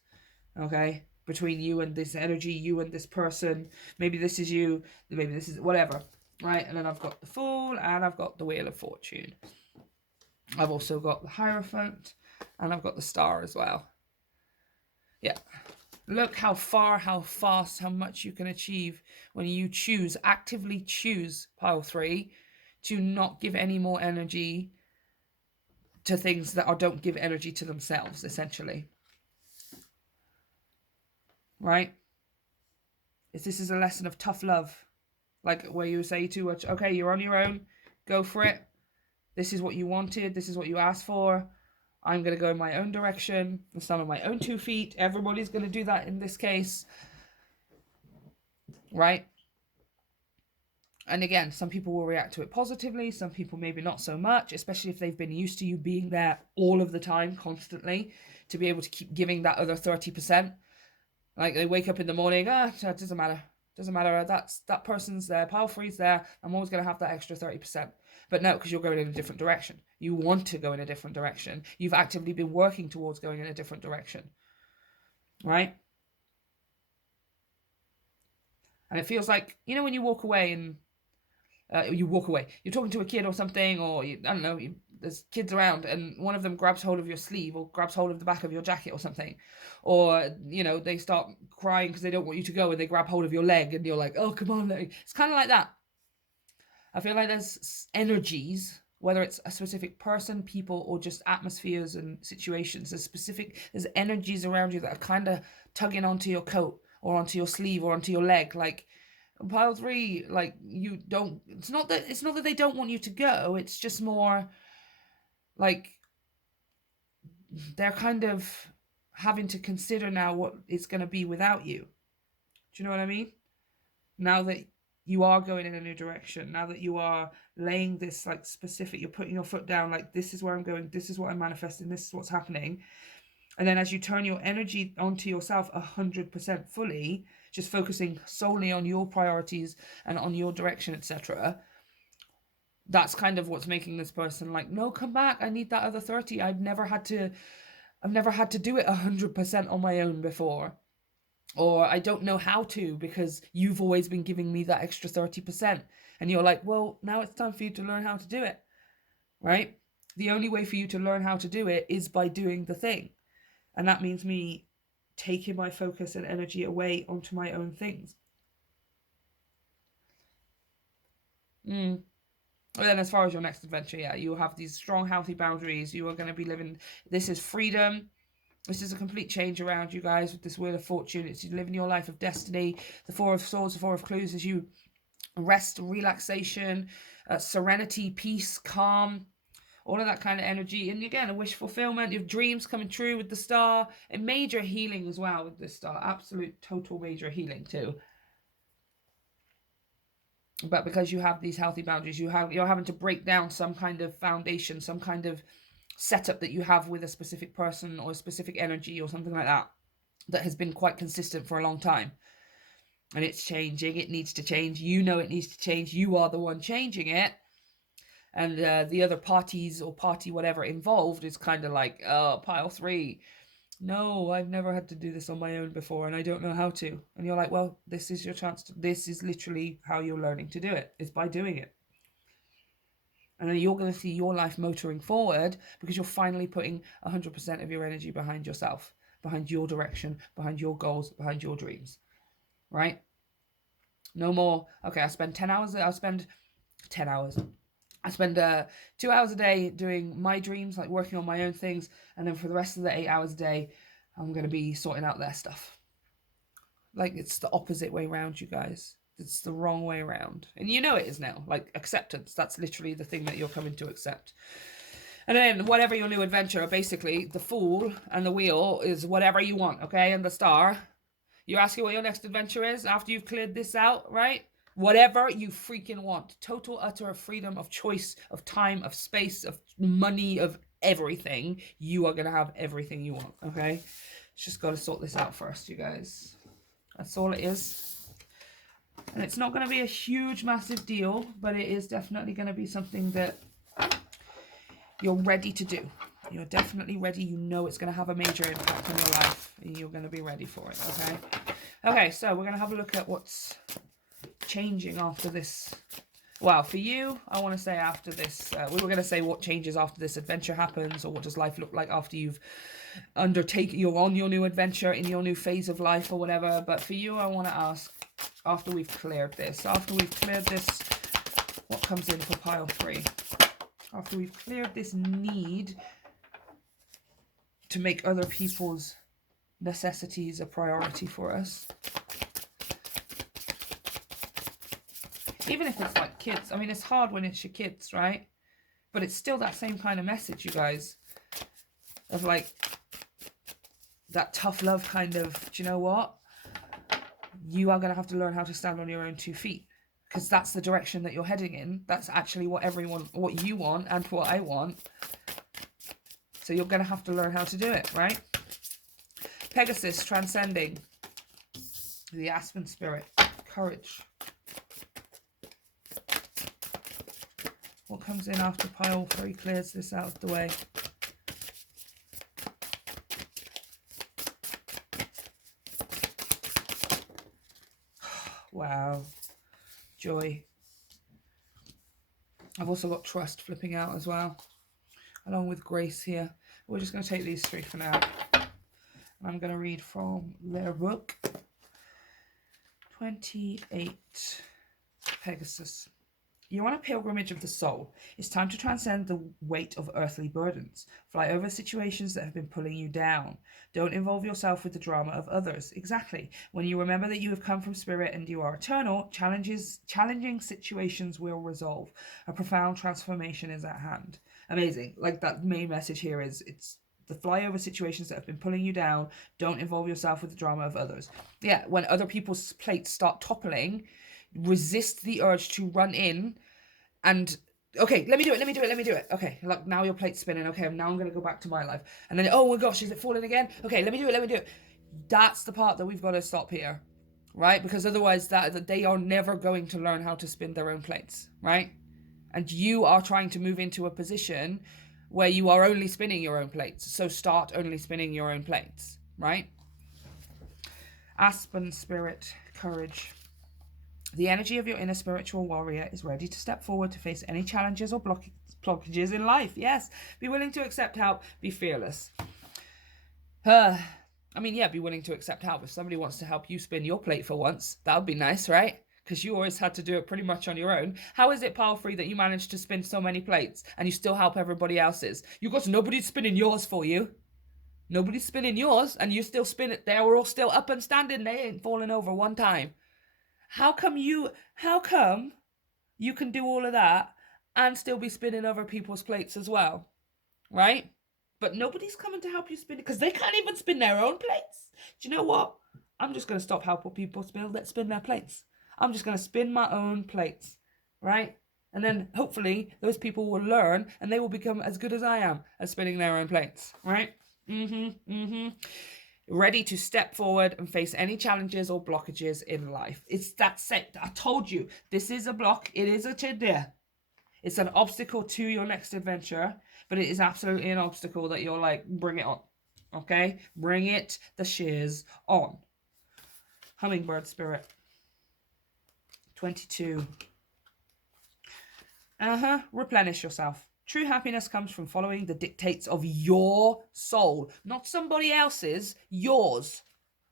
Okay? Between you and this energy, you and this person. Maybe this is you, maybe this is whatever. Right, and then I've got the Fool and I've got the Wheel of Fortune. I've also got the Hierophant and I've got the Star as well. Yeah. Look how far, how fast, how much you can achieve when you choose, actively choose, pile 3, to not give any more energy to things that don't give energy to themselves, essentially. Right? This is a lesson of tough love. Like where you say to it, okay, you're on your own, go for it. This is what you wanted. This is what you asked for. I'm going to go in my own direction and stand on my own 2 feet. Everybody's going to do that in this case. Right? And again, some people will react to it positively. Some people maybe not so much, especially if they've been used to you being there all of the time, constantly, to be able to keep giving that other 30%. Like they wake up in the morning, it doesn't matter. Doesn't matter, that person's there, pile 3's there, I'm always going to have that extra 30%. But no, because you're going in a different direction. You want to go in a different direction. You've actively been working towards going in a different direction. Right? And it feels like, you know, when you walk away and you're talking to a kid or something, or I don't know, there's kids around and one of them grabs hold of your sleeve or grabs hold of the back of your jacket or something, or you know, they start crying because they don't want you to go and they grab hold of your leg and you're like, oh, come on, it's kind of like that. I feel like there's energies, whether it's a specific person, people, or just atmospheres and situations, there's energies around you that are kind of tugging onto your coat or onto your sleeve or onto your leg. Like pile 3, like you don't, it's not that they don't want you to go, it's just more like they're kind of having to consider now what it's going to be without you. Do you know what I mean? Now that you are going in a new direction, now that you are laying this like specific, you're putting your foot down, like this is where I'm going, this is what I'm manifesting, this is what's happening. And then as you turn your energy onto yourself 100% fully, just focusing solely on your priorities and on your direction, etc., that's kind of what's making this person like, no, come back, I need that other 30. I've never had to do it 100% on my own before. Or I don't know how to because you've always been giving me that extra 30%. And you're like, well, now it's time for you to learn how to do it. Right? The only way for you to learn how to do it is by doing the thing. And that means me taking my focus and energy away onto my own things. And then as far as your next adventure, yeah, you have these strong, healthy boundaries. You are going to be living, this is freedom. This is a complete change around you guys with this Wheel of Fortune. It's you living your life of destiny. The 4 of Swords, the 4 of Clues is you rest, relaxation, serenity, peace, calm, all of that kind of energy. And again, a wish fulfillment, your dreams coming true with the star, and major healing as well with this star. Absolute total major healing too. But because you have these healthy boundaries, you're having to break down some kind of foundation, some kind of setup that you have with a specific person or a specific energy or something like that, that has been quite consistent for a long time. And it's changing. It needs to change. You know it needs to change. You are the one changing it. And the other parties or party whatever involved is kind of like, oh, pile 3. No, I've never had to do this on my own before and I don't know how to. And you're like, well, this is your chance. This is literally how you're learning to do it. It's by doing it. And then you're going to see your life motoring forward because you're finally putting 100% of your energy behind yourself, behind your direction, behind your goals, behind your dreams, right? No more, okay, I spend 10 hours. I spend 10 hours. I spend 2 hours a day doing my dreams, like working on my own things. And then for the rest of the 8 hours a day, I'm going to be sorting out their stuff. Like, it's the opposite way around, you guys. It's the wrong way around. And you know it is now. Like, acceptance. That's literally the thing that you're coming to accept. And then whatever your new adventure, basically, the Fool and the Wheel is whatever you want, okay? And the Star, you're asking what your next adventure is after you've cleared this out, right? Whatever you freaking want. Total, utter freedom of choice, of time, of space, of money, of everything. You are going to have everything you want, okay? Just got to sort this out first, you guys. That's all it is. And it's not going to be a huge, massive deal, but it is definitely going to be something that you're ready to do. You're definitely ready. You know it's going to have a major impact on your life, and you're going to be ready for it, okay? Okay, so we're going to have a look at what's changing after this. Well, for you, I want to say after this, we were going to say what changes after this adventure happens, or what does life look like after you've undertaken, you're on your new adventure, in your new phase of life or whatever. But for you, I want to ask, after we've cleared this, what comes in for pile 3? After we've cleared this need to make other people's necessities a priority for us. Even if it's like kids. I mean, it's hard when it's your kids, right? But it's still that same kind of message, you guys. Of like, that tough love kind of, do you know what? You are going to have to learn how to stand on your own 2 feet. Because that's the direction that you're heading in. That's actually what you want and what I want. So you're going to have to learn how to do it, right? Pegasus, transcending. The Aspen Spirit, courage. What comes in after pile 3 clears this out of the way? Wow. Joy. I've also got trust flipping out as well, along with grace here. We're just going to take these 3 for now. I'm going to read from their book. 28. Pegasus. You're on a pilgrimage of the soul. It's time to transcend the weight of earthly burdens. Fly over situations that have been pulling you down. Don't involve yourself with the drama of others. Exactly. When you remember that you have come from spirit and you are eternal, challenging situations will resolve. A profound transformation is at hand. Amazing. Like, that main message here is, it's the fly over situations that have been pulling you down. Don't involve yourself with the drama of others. Yeah, when other people's plates start toppling, resist the urge to run in and, okay, let me do it. Okay, look, now your plate's spinning. Okay, now I'm going to go back to my life. And then, oh my gosh, is it falling again? Okay, let me do it. That's the part that we've got to stop here, right? Because otherwise that they are never going to learn how to spin their own plates, right? And you are trying to move into a position where you are only spinning your own plates. So start only spinning your own plates, right? Aspen Spirit, courage. The energy of your inner spiritual warrior is ready to step forward to face any challenges or blockages in life. Yes, be willing to accept help, be fearless. Be willing to accept help. If somebody wants to help you spin your plate for once, that would be nice, right? Because you always had to do it pretty much on your own. How is it, pile 3, that you managed to spin so many plates and you still help everybody else's? You got nobody spinning yours for you. Nobody's spinning yours and you still spin it. They're all still up and standing. They ain't falling over one time. How come you can do all of that and still be spinning other people's plates as well, right? But nobody's coming to help you spin it because they can't even spin their own plates. Do you know what? I'm just going to stop helping people spin their plates. I'm just going to spin my own plates, right? And then hopefully those people will learn and they will become as good as I am at spinning their own plates, right? Ready to step forward and face any challenges or blockages in life. It's that set. I told you, this is a block. It is a chidya. It's an obstacle to your next adventure, but it is absolutely an obstacle that you're like, bring it on. Okay? Bring it the shears on. Hummingbird Spirit. 22. Replenish yourself. True happiness comes from following the dictates of your soul, not somebody else's, yours.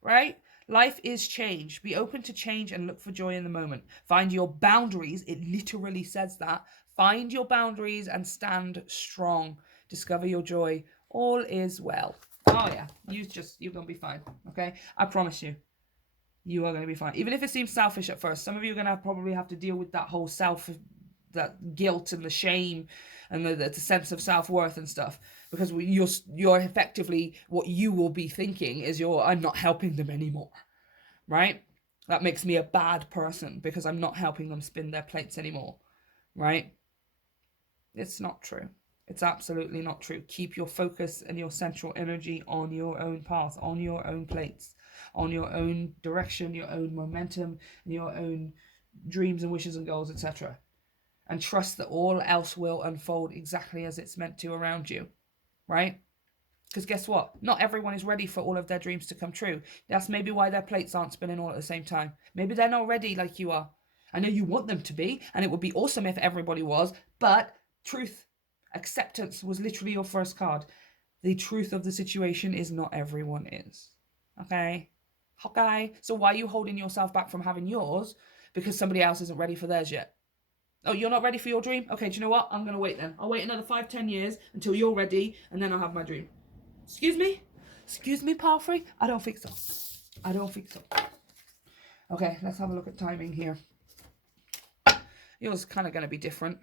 Right? Life is change. Be open to change and look for joy in the moment. Find your boundaries. It literally says that. Find your boundaries and stand strong. Discover your joy. All is well. Oh yeah, you're gonna be fine. Okay, I promise you, you are gonna be fine. Even if it seems selfish at first, some of you are gonna probably have to deal with that whole that guilt and the shame and the sense of self-worth and stuff, because you're effectively, what you will be thinking is I'm not helping them anymore, right? That makes me a bad person because I'm not helping them spin their plates anymore, right? It's not true. It's absolutely not true. Keep your focus and your central energy on your own path, on your own plates, on your own direction, your own momentum, your own dreams and wishes and goals, etc. And trust that all else will unfold exactly as it's meant to around you, right? Because guess what? Not everyone is ready for all of their dreams to come true. That's maybe why their plates aren't spinning all at the same time. Maybe they're not ready like you are. I know you want them to be, and it would be awesome if everybody was, but truth, acceptance was literally your first card. The truth of the situation is not everyone is. Okay? Okay? So why are you holding yourself back from having yours? Because somebody else isn't ready for theirs yet. Oh, you're not ready for your dream? Okay, do you know what? I'm going to wait then. I'll wait another 5-10 years until you're ready, and then I'll have my dream. Excuse me? Excuse me, Palfrey? I don't think so. I don't think so. Okay, let's have a look at timing here. Yours is kind of going to be different,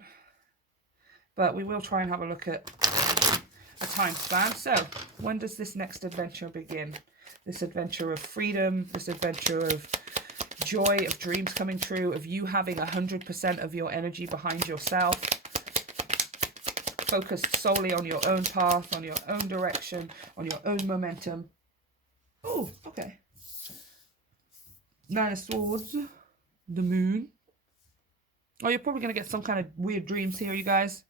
but we will try and have a look at a time span. So, when does this next adventure begin? This adventure of freedom, this adventure of joy, of dreams coming true, of you having 100% of your energy behind yourself, focused solely on your own path, on your own direction, on your own momentum. Oh, okay. Nine of Swords, the Moon. Oh, you're probably going to get some kind of weird dreams here, you guys.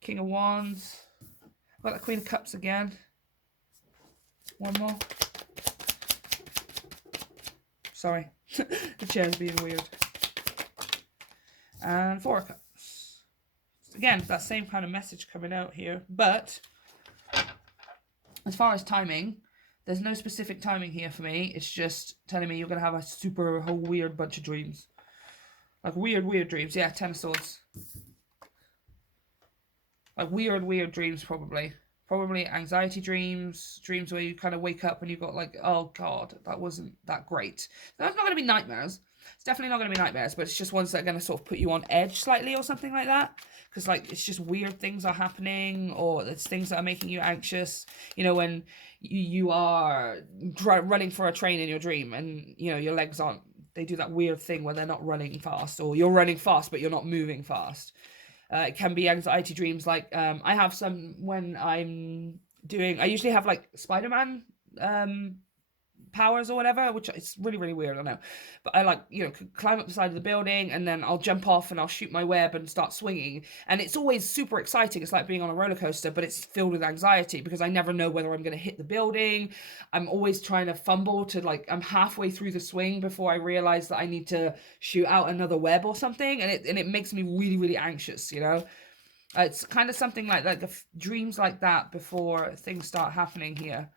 King of Wands. I've got the Queen of Cups again. One more. Sorry, the chair's being weird. And Four of Cups. Again, that same kind of message coming out here, but as far as timing, there's no specific timing here for me. It's just telling me you're going to have a whole weird bunch of dreams. Like weird dreams. Yeah, Ten of Swords. Like weird dreams, probably. Probably anxiety dreams, dreams where you kind of wake up and you've got like, oh God, that wasn't that great. That's not going to be nightmares. It's definitely not going to be nightmares, but it's just ones that are going to sort of put you on edge slightly or something like that. Because like, it's just weird things are happening, or it's things that are making you anxious. You know, when you are running for a train in your dream and, you know, your legs aren't, they do that weird thing where they're not running fast, or you're running fast, but you're not moving fast. It can be anxiety dreams. Like I have some when I'm doing, I usually have like Spider-Man powers or whatever, which is really weird, I know. But I like, you know, climb up the side of the building and then I'll jump off and I'll shoot my web and start swinging. And it's always super exciting. It's like being on a roller coaster, but it's filled with anxiety because I never know whether I'm going to hit the building. I'm always trying to fumble to like, I'm halfway through the swing before I realize that I need to shoot out another web or something. And it makes me really anxious, you know? It's kind of something like dreams like that before things start happening here.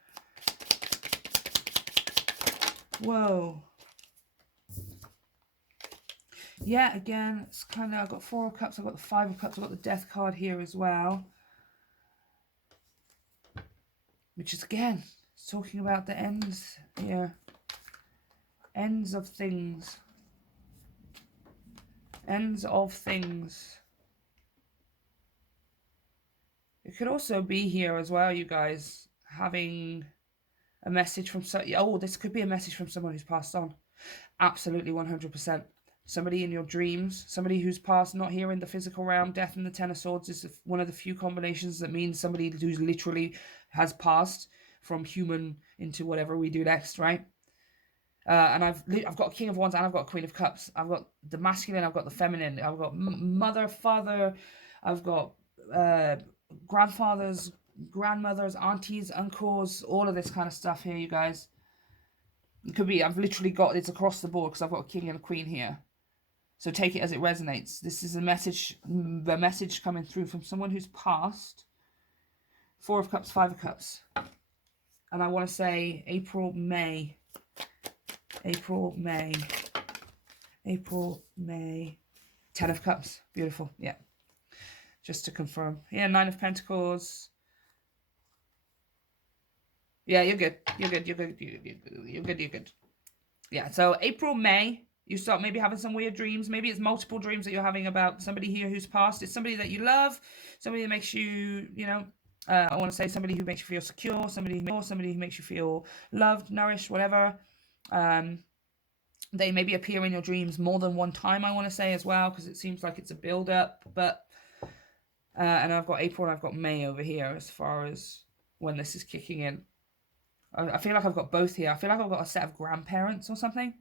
Whoa. Yeah, again, it's kind of, I've got Four of Cups, I've got the Five of Cups, I've got the Death card here as well. Which is, again, it's talking about the ends here. Ends of things. Ends of things. It could also be here as well, you guys, having a message from this could be a message from someone who's passed on. Absolutely 100%. Somebody in your dreams, somebody who's passed, not here in the physical realm. Death and the Ten of Swords is one of the few combinations that means somebody who's literally has passed from human into whatever we do next, right? And I've got a King of Wands and I've got a Queen of Cups. I've got the masculine, I've got the feminine, I've got mother, father, I've got grandfathers, grandmothers, aunties, uncles, all of this kind of stuff here, you guys. It could be, I've literally got, it's across the board because I've got a king and a queen here. So take it as it resonates. This is a message, the message coming through from someone who's passed. 4 of Cups, 5 of Cups. And I want to say April, May. April, May. April, May. 10 of Cups. Beautiful. Yeah. Just to confirm. Yeah, 9 of Pentacles. Yeah, you're good. You're good. You're good. You're good. You're good. Yeah, so April, May, you start maybe having some weird dreams. Maybe it's multiple dreams that you're having about somebody here who's passed. It's somebody that you love, somebody that makes you, you know, I want to say somebody who makes you feel secure, somebody who makes you feel loved, nourished, whatever. They maybe appear in your dreams more than one time, I want to say as well, because it seems like it's a build-up. But and I've got April and I've got May over here as far as when this is kicking in. I feel like I've got both here. I feel like I've got a set of grandparents or something.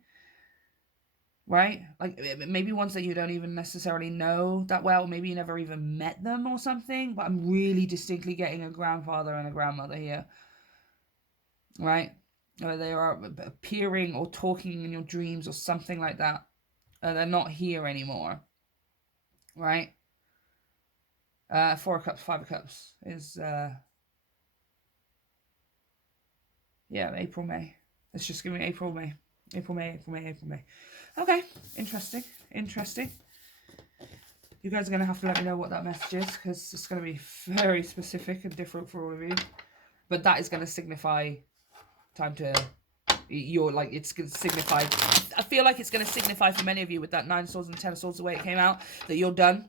Right? Like maybe ones that you don't even necessarily know that well. Maybe you never even met them or something. But I'm really distinctly getting a grandfather and a grandmother here. Right? They are appearing or talking in your dreams or something like that. They're not here anymore. Right? 4 of Cups, 5 of Cups is... yeah, April, May. Let's just give me April, May. April, May, April, May, April, May. Okay, interesting, interesting. You guys are going to have to let me know what that message is, because it's going to be very specific and different for all of you. But that is going to signify time to... You're like, it's going to signify... I feel like it's going to signify for many of you with that 9 of Swords and 10 of Swords, the way it came out, that you're done.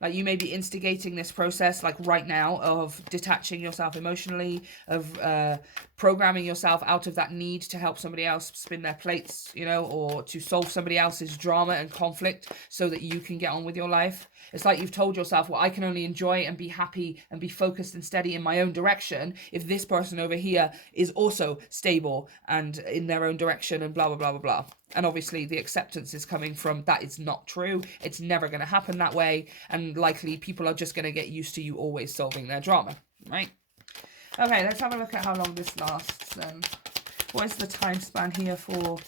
Like you may be instigating this process like right now of detaching yourself emotionally, of programming yourself out of that need to help somebody else spin their plates, you know, or to solve somebody else's drama and conflict so that you can get on with your life. It's like you've told yourself, well, I can only enjoy and be happy and be focused and steady in my own direction if this person over here is also stable and in their own direction and blah, blah, blah, blah, blah. And obviously the acceptance is coming from that is not true. It's never going to happen that way. And likely people are just going to get used to you always solving their drama, right? Okay, let's have a look at how long this lasts. What is the time span here for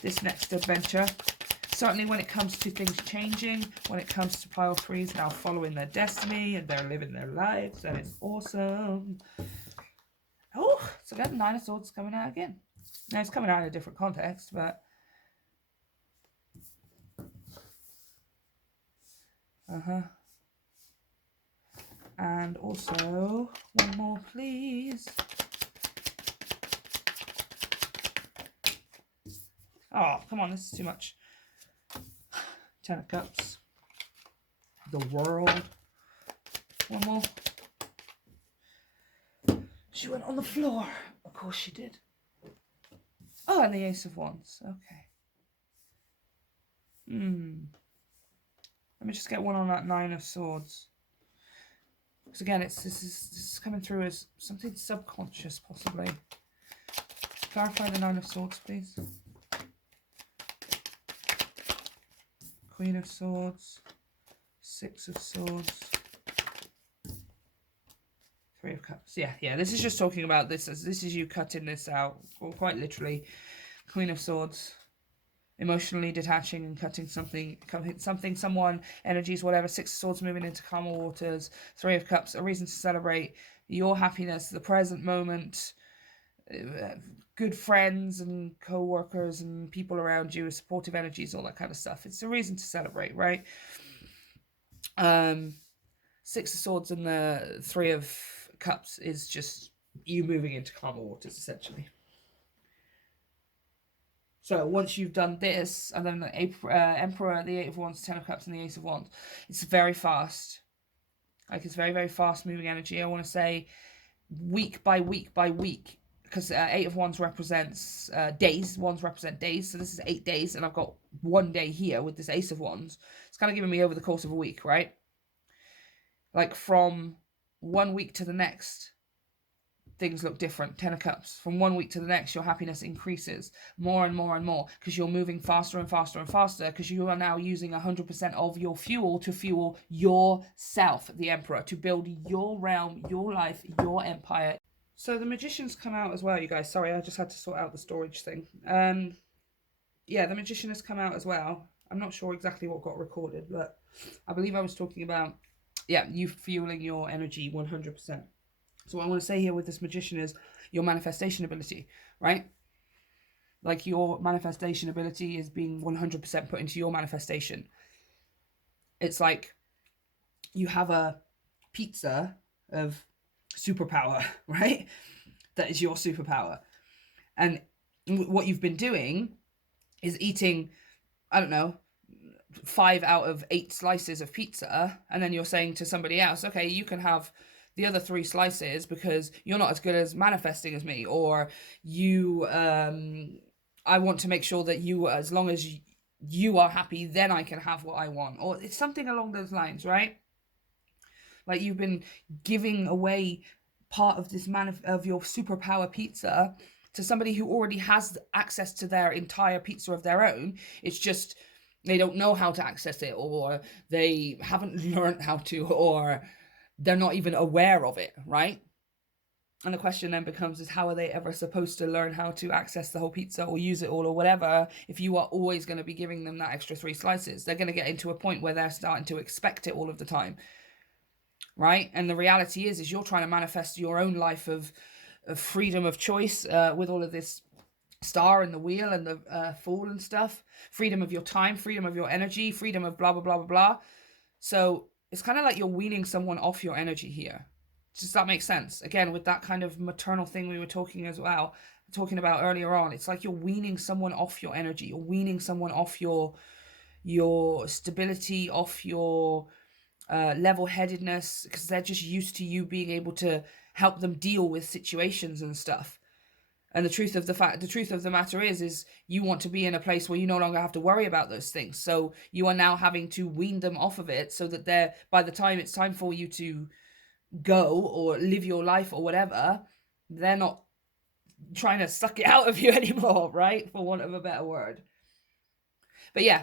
this next adventure? Certainly when it comes to things changing, when it comes to pile threes now following their destiny and they're living their lives, and it's awesome. Oh, so got 9 of Swords coming out again. Now it's coming out in a different context, but... And also, one more, please. Oh, come on, this is too much. 10 of Cups. The World. One more. She went on the floor. Of course she did. Oh, and the Ace of Wands. Okay. Let me just get one on that 9 of Swords. Because again, this is coming through as something subconscious, possibly. Clarify the 9 of Swords, please. Queen of Swords. 6 of Swords. 3 of Cups. Yeah. This is just talking about this. This is you cutting this out, or quite literally. Queen of Swords. Emotionally detaching and cutting something, someone, energies, whatever. 6 of Swords moving into calmer waters. 3 of Cups, a reason to celebrate your happiness, the present moment, good friends and co-workers and people around you, supportive energies, all that kind of stuff. It's a reason to celebrate, right? 6 of Swords and the 3 of Cups is just you moving into calmer waters, essentially. So once you've done this, and then the Emperor, the Eight of Wands, Ten of Cups, and the Ace of Wands, it's very fast. Like, it's very, very fast moving energy. I want to say week by week by week, because Eight of Wands represents days. Wands represent days, so this is 8 days, and I've got 1 day here with this Ace of Wands. It's kind of giving me over the course of a week, right? Like, from 1 week to the next, things look different. 10 of Cups. From 1 week to the next, your happiness increases more and more and more, because you're moving faster and faster and faster, because you are now using 100% of your fuel to fuel yourself, the Emperor, to build your realm, your life, your empire. So the Magician's come out as well, you guys. Sorry, I just had to sort out the storage thing. Yeah, the Magician has come out as well. I'm not sure exactly what got recorded, but I believe I was talking about, yeah, you fueling your energy 100%. So what I want to say here with this Magician is your manifestation ability, right? Like, your manifestation ability is being 100% put into your manifestation. It's like you have a pizza of superpower, right? That is your superpower. And what you've been doing is eating, I don't know, 5 out of 8 slices of pizza, and then you're saying to somebody else, okay, you can have the other 3 slices because you're not as good as manifesting as me, or you I want to make sure that you, as long as you are happy, then I can have what I want, or it's something along those lines, right? Like, you've been giving away part of this of your superpower pizza to somebody who already has access to their entire pizza of their own. It's just they don't know how to access it, or they haven't learned how to, or they're not even aware of it, right? And the question then becomes, is how are they ever supposed to learn how to access the whole pizza or use it all or whatever if you are always going to be giving them that extra 3 slices? They're going to get into a point where they're starting to expect it all of the time, right? And the reality is you're trying to manifest your own life of freedom of choice with all of this star and the wheel and the fool and stuff, freedom of your time, freedom of your energy, freedom of blah blah blah blah blah. So it's kind of like you're weaning someone off your energy here. Does that make sense? Again, with that kind of maternal thing we were talking about earlier on, it's like you're weaning someone off your energy. You're weaning someone off your stability, off your level-headedness, because they're just used to you being able to help them deal with situations and stuff. And the truth of the matter is you want to be in a place where you no longer have to worry about those things. So you are now having to wean them off of it, so that by the time it's time for you to go or live your life or whatever, they're not trying to suck it out of you anymore, right? For want of a better word. But yeah,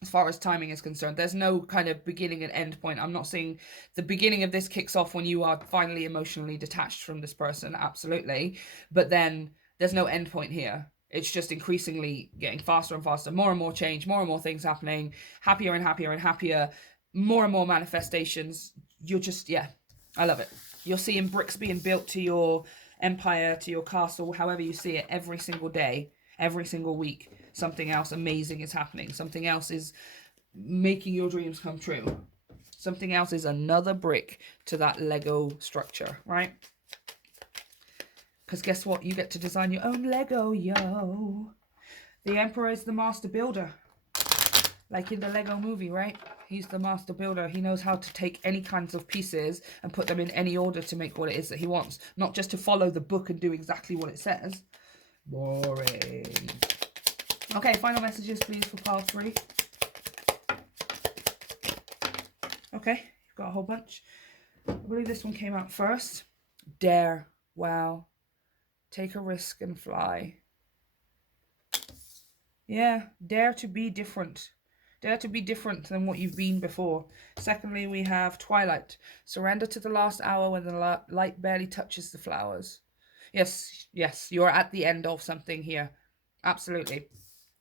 as far as timing is concerned, there's no kind of beginning and end point. I'm not saying the beginning of this kicks off when you are finally emotionally detached from this person, absolutely. But then there's no end point here. It's just increasingly getting faster and faster, more and more change, more and more things happening, happier and happier and happier, more and more manifestations. You're just, yeah, I love it. You're seeing bricks being built to your empire, to your castle, however you see it, every single day, every single week. Something else amazing is happening. Something else is making your dreams come true. Something else is another brick to that Lego structure, right? Because guess what? You get to design your own Lego, yo. The Emperor is the master builder. Like in the Lego movie, right? He's the master builder. He knows how to take any kinds of pieces and put them in any order to make what it is that he wants. Not just to follow the book and do exactly what it says. Boring. Okay, final messages, please, for pile 3. Okay, you've got a whole bunch. I believe this one came out first. Dare. Wow. Take a risk and fly. Yeah, dare to be different. Dare to be different than what you've been before. Secondly, we have Twilight. Surrender to the last hour when the light barely touches the flowers. Yes, you're at the end of something here. Absolutely.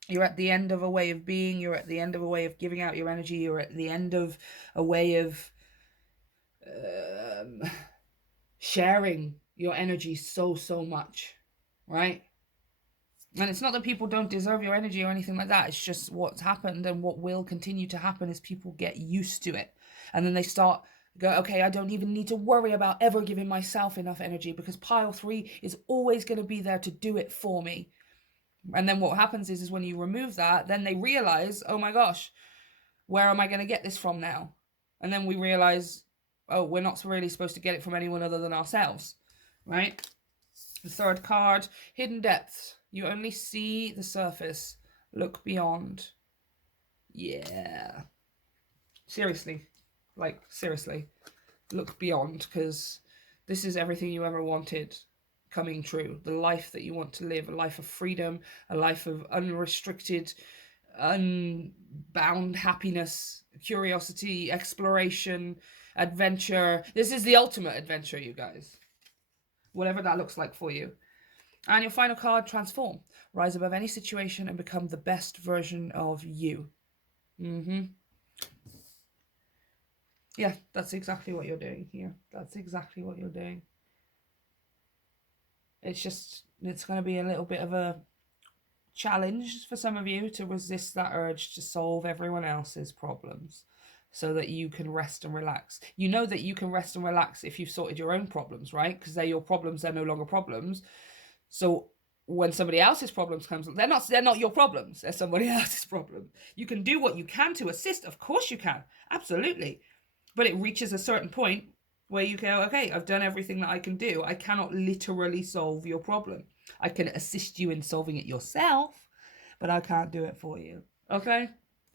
You're at the end of a way of being. You're at the end of a way of giving out your energy. You're at the end of a way of sharing your energy so much, right? And it's not that people don't deserve your energy or anything like that. It's just what's happened, and what will continue to happen is people get used to it. And then they start go, okay, I don't even need to worry about ever giving myself enough energy, because pile 3 is always going to be there to do it for me. And then what happens is when you remove that, then they realize, oh my gosh, where am I going to get this from now? And then we realize, oh, we're not really supposed to get it from anyone other than ourselves, right? The third card, hidden depths. You only see the surface. Look beyond. Yeah. Seriously. Like, seriously. Look beyond, because this is everything you ever wanted coming true. The life that you want to live, a life of freedom, a life of unrestricted, unbound happiness, curiosity, exploration, adventure. This is the ultimate adventure, you guys. Whatever that looks like for you. And your final card, transform. Rise above any situation and become the best version of you. Yeah, that's exactly what you're doing here. That's exactly what you're doing. It's going to be a little bit of a challenge for some of you to resist that urge to solve everyone else's problems so that you can rest and relax. You know that you can rest and relax if you've sorted your own problems, right? Because they're your problems, they're no longer problems. So when somebody else's problems comes, they're not your problems, they're somebody else's problem. You can do what you can to assist, of course you can, absolutely. But it reaches a certain point where you go, okay, I've done everything that I can do. I cannot literally solve your problem. I can assist you in solving it yourself, but I can't do it for you. Okay?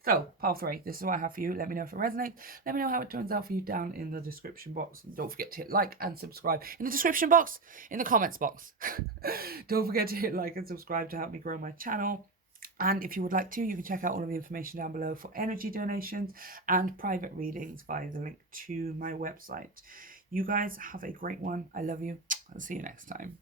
So, pile 3, this is what I have for you. Let me know if it resonates. Let me know how it turns out for you down in the description box. And don't forget to hit like and subscribe in the description box, in the comments box. Don't forget to hit like and subscribe to help me grow my channel. And if you would like to, you can check out all of the information down below for energy donations and private readings via the link to my website. You guys have a great one. I love you. I'll see you next time.